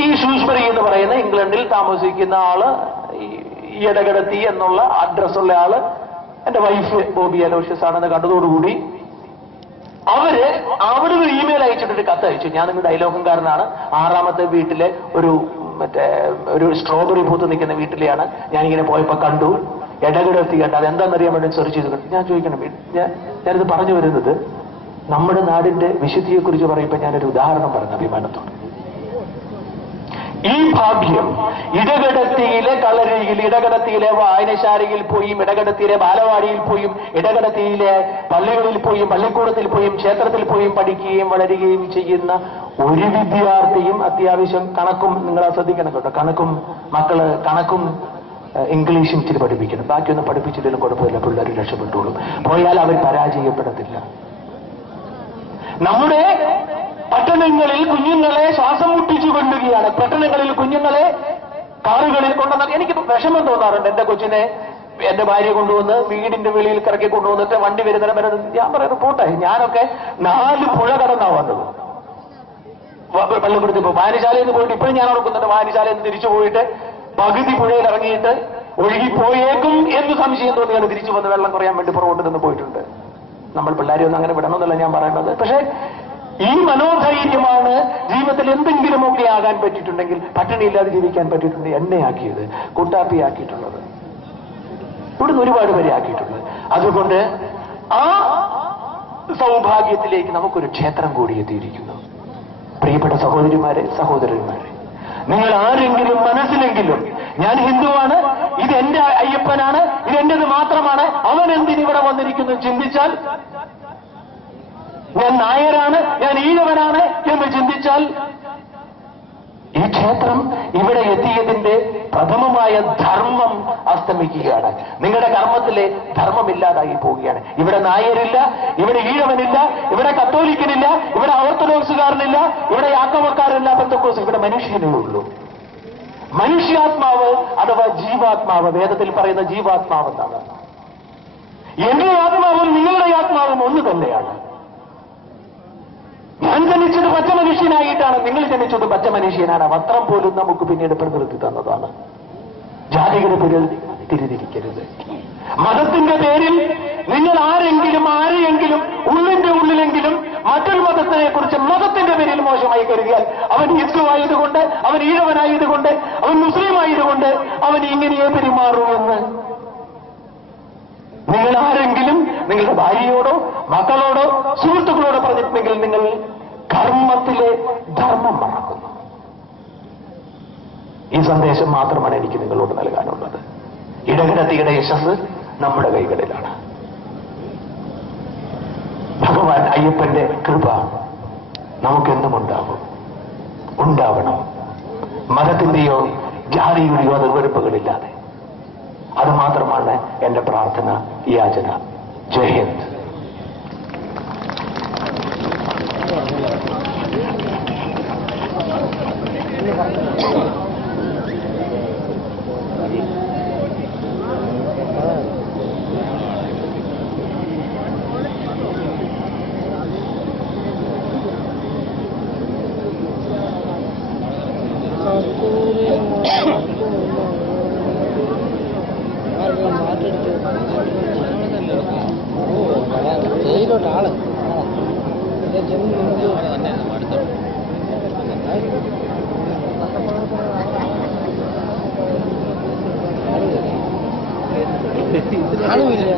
ഈ ഷൂസ്ബറി എന്ന് പറയുന്ന ഇംഗ്ലണ്ടിൽ താമസിക്കുന്ന ആള്, ഈ ഇടകടത്തി എന്നുള്ള അഡ്രസ്സുള്ള ആള് എന്റെ വൈഫ് ബോബി അലോഷ്യസ് ആണെന്ന് കണ്ടതോടുകൂടി അവര് അവിടെ ഒരു ഇമെയിൽ അയച്ചിട്ടൊരു കത്ത് അയച്ചു. ഞാൻ നിങ്ങൾ ഡയലോഗുകാരനാണ്. 6ാമത്തെ വീട്ടിലെ ഒരു സ്ട്രോബെറി പൂത്ത് നിൽക്കുന്ന വീട്ടിലെയാണ് ഞാനിങ്ങനെ പോയപ്പോ കണ്ടു. ഇടകടത്തി കണ്ട് അതെന്താണെന്നറിയാൻ വേണ്ടി സെർച്ച് ചെയ്ത് കണ്ടു. ഞാൻ ചോദിക്കണം, ഞാനിത് പറഞ്ഞു വരുന്നത് നമ്മുടെ നാടിന്റെ വിശുദ്ധിയെക്കുറിച്ച് പറയുമ്പോൾ ഞാനൊരു ഉദാഹരണം പറഞ്ഞു അഭിമാനത്തോട്. ഈ ഭാഗ്യം ഇടകടത്തിയിലെ കളരിയിൽ, ഇടകടത്തിയിലെ വായനശാലയിൽ പോയും, ഇടകടത്തിയിലെ ബാലവാടിയിൽ പോയും, ഇടകടത്തിയിലെ പള്ളികളിൽ പോയും, പള്ളിക്കൂടത്തിൽ പോയും, ക്ഷേത്രത്തിൽ പോയും പഠിക്കുകയും വളരുകയും ചെയ്യുന്ന ഒരു വിദ്യാർത്ഥിയും അത്യാവശ്യം കണക്കും, നിങ്ങൾ ശ്രദ്ധിക്കണം കേട്ടോ, കണക്കും മക്കള് കണക്കും ഇംഗ്ലീഷും ഇച്ചിരി പഠിപ്പിക്കണം. ബാക്കിയൊന്നും പഠിപ്പിച്ചില്ലെങ്കിലും കുഴപ്പമില്ല, പിള്ളേർ രക്ഷപ്പെട്ടോളും. പോയാൽ അവർ പരാജയപ്പെടത്തില്ല. നമ്മുടെ പട്ടണങ്ങളിൽ കുഞ്ഞുങ്ങളെ ശ്വാസം മുട്ടിച്ചു കൊണ്ടുകയാണ്. പട്ടണങ്ങളിൽ കുഞ്ഞുങ്ങളെ കാറുകളിൽ കൊണ്ടുവന്നാൽ എനിക്ക് വിഷമം തോന്നാറുണ്ട്. എന്റെ കൊച്ചിനെ എന്റെ ഭാര്യ കൊണ്ടുവന്ന് വീടിന്റെ വെളിയിൽ കറക്കി കൊണ്ടുവന്നിട്ട് വണ്ടി വരുന്നതിന് ഞാൻ പറയുന്നത് പോട്ടെ, ഞാനൊക്കെ 4 പുഴ കടന്നാ വന്നത്. പള്ളിപ്പെടുത്തി ഇപ്പോൾ വായനശാലയിൽ നിന്ന് പോയിട്ട് ഇപ്പോഴും ഞാൻ ഓർക്കുന്നുണ്ട്, വായനശാലയിൽ നിന്ന് തിരിച്ചു പോയിട്ട് പകുതി പുഴയിൽ ഇറങ്ങിയിട്ട് ഒഴുകിപ്പോയേക്കും എന്ന് സംശയം തോന്നിയാണ് തിരിച്ചു വന്ന് വെള്ളം കുറയാൻ വേണ്ടി പുറകോട്ട് നിന്ന് പോയിട്ടുണ്ട്. നമ്മൾ പിള്ളേരെ ഒന്നും അങ്ങനെ വിടണമെന്നല്ല ഞാൻ പറയുന്നത്. പക്ഷേ ഈ മനോധൈര്യമാണ് ജീവിതത്തിൽ എന്തെങ്കിലുമൊക്കെ ആകാൻ പറ്റിയിട്ടുണ്ടെങ്കിൽ, പട്ടിണിയില്ലാതെ ജീവിക്കാൻ പറ്റിയിട്ടുണ്ട്, എണ്ണയാക്കിയത്, കുട്ടാപ്പിയാക്കിയിട്ടുള്ളത്, ഇവിടുന്ന് ഒരുപാട് പേരെ ആക്കിയിട്ടുള്ളത്. അതുകൊണ്ട് ആ സൗഭാഗ്യത്തിലേക്ക് നമുക്കൊരു ക്ഷേത്രം കൂടി എത്തിയിരിക്കുന്നു. പ്രിയപ്പെട്ട സഹോദരിമാരെ, സഹോദരന്മാരെ, നിങ്ങൾ ആരെങ്കിലും മനസ്സിലെങ്കിലും ഞാൻ ഹിന്ദുവാണ്, ഇത് എന്റെ അയ്യപ്പനാണ്, ഇത് എന്റേത് മാത്രമാണ്, അവൻ എന്തിനിവിടെ വന്നിരിക്കുന്നു ചിന്തിച്ചാൽ, ഞാൻ നായരാണ്, ഞാൻ ഈഴവനാണ് എന്ന് ചിന്തിച്ചാൽ, ഈ ക്ഷേത്രം ഇവിടെ എത്തിയതിന്റെ പ്രഥമമായ ധർമ്മം അസ്തമിക്കുകയാണ്. നിങ്ങളുടെ കർമ്മത്തിലെ ധർമ്മമില്ലാതായി പോവുകയാണ്. ഇവിടെ നായരില്ല, ഇവിടെ ഈഴവനില്ല, ഇവിടെ കത്തോലിക്കനില്ല, ഇവിടെ ഓർത്തഡോക്സുകാരനില്ല, ഇവിടെ യാക്കോബക്കാരില്ല, പെന്തക്കോസ്, ഇവിടെ മനുഷ്യനേ ഉള്ളൂ. മനുഷ്യാത്മാവ് അഥവാ ജീവാത്മാവ്, വേദത്തിൽ പറയുന്ന ജീവാത്മാവ് എന്നാണ്. എന്റെ ആത്മാവും നിങ്ങളുടെ ആത്മാവും ഒന്ന് തന്നെയാണ്. ഞാൻ ജനിച്ചത് പച്ച മനുഷ്യനായിട്ടാണ്, നിങ്ങൾ ജനിച്ചത് പച്ച മനുഷ്യനാണ്. വസ്ത്രം പോലും നമുക്ക് പിന്നീട് പ്രകൃതി തന്നതാണ്. ജാതിയുടെ പേരിൽ തിരിതിരിക്കരുത്. മതത്തിന്റെ പേരിൽ നിങ്ങൾ ആരെയെങ്കിലും ഉള്ളിന്റെ ഉള്ളിലെങ്കിലും മറ്റൊരു മതത്തിനെ കുറിച്ച് മതത്തിന്റെ പേരിൽ മോശമായി കരുതിയാൽ, അവൻ ഹിന്ദു ആയതുകൊണ്ട്, അവൻ ഈഴവനായതുകൊണ്ട്, അവൻ മുസ്ലിം ആയതുകൊണ്ട് അവൻ ഇങ്ങനെയേ പെരുമാറുമെന്ന് നിങ്ങൾ ആരെങ്കിലും നിങ്ങളുടെ ഭാര്യയോടോ മക്കളോടോ സുഹൃത്തുക്കളോടോ പറഞ്ഞിട്ടുണ്ടെങ്കിൽ നിങ്ങൾ കർമ്മത്തിലെ ധർമ്മം മറക്കുന്നു. ഈ സന്ദേശം മാത്രമാണ് എനിക്ക് നിങ്ങളോട് നൽകാനുള്ളത്. ഇടകിടത്തിയുടെ യശസ് നമ്മുടെ കൈകളിലാണ്. ഭഗവാൻ അയ്യപ്പന്റെ കൃപ നമുക്കെന്നും ഉണ്ടാവണം. മതത്തിന്റെയോ ജാതിയുടെയോ അതിർവെറുപ്പുകളില്ലാതെ. അത് മാത്രമാണ് എന്റെ പ്രാർത്ഥന, യാചന. ജയ് ഹിന്ദ്. ജയിലോട്ടാള് കാണുമില്ല.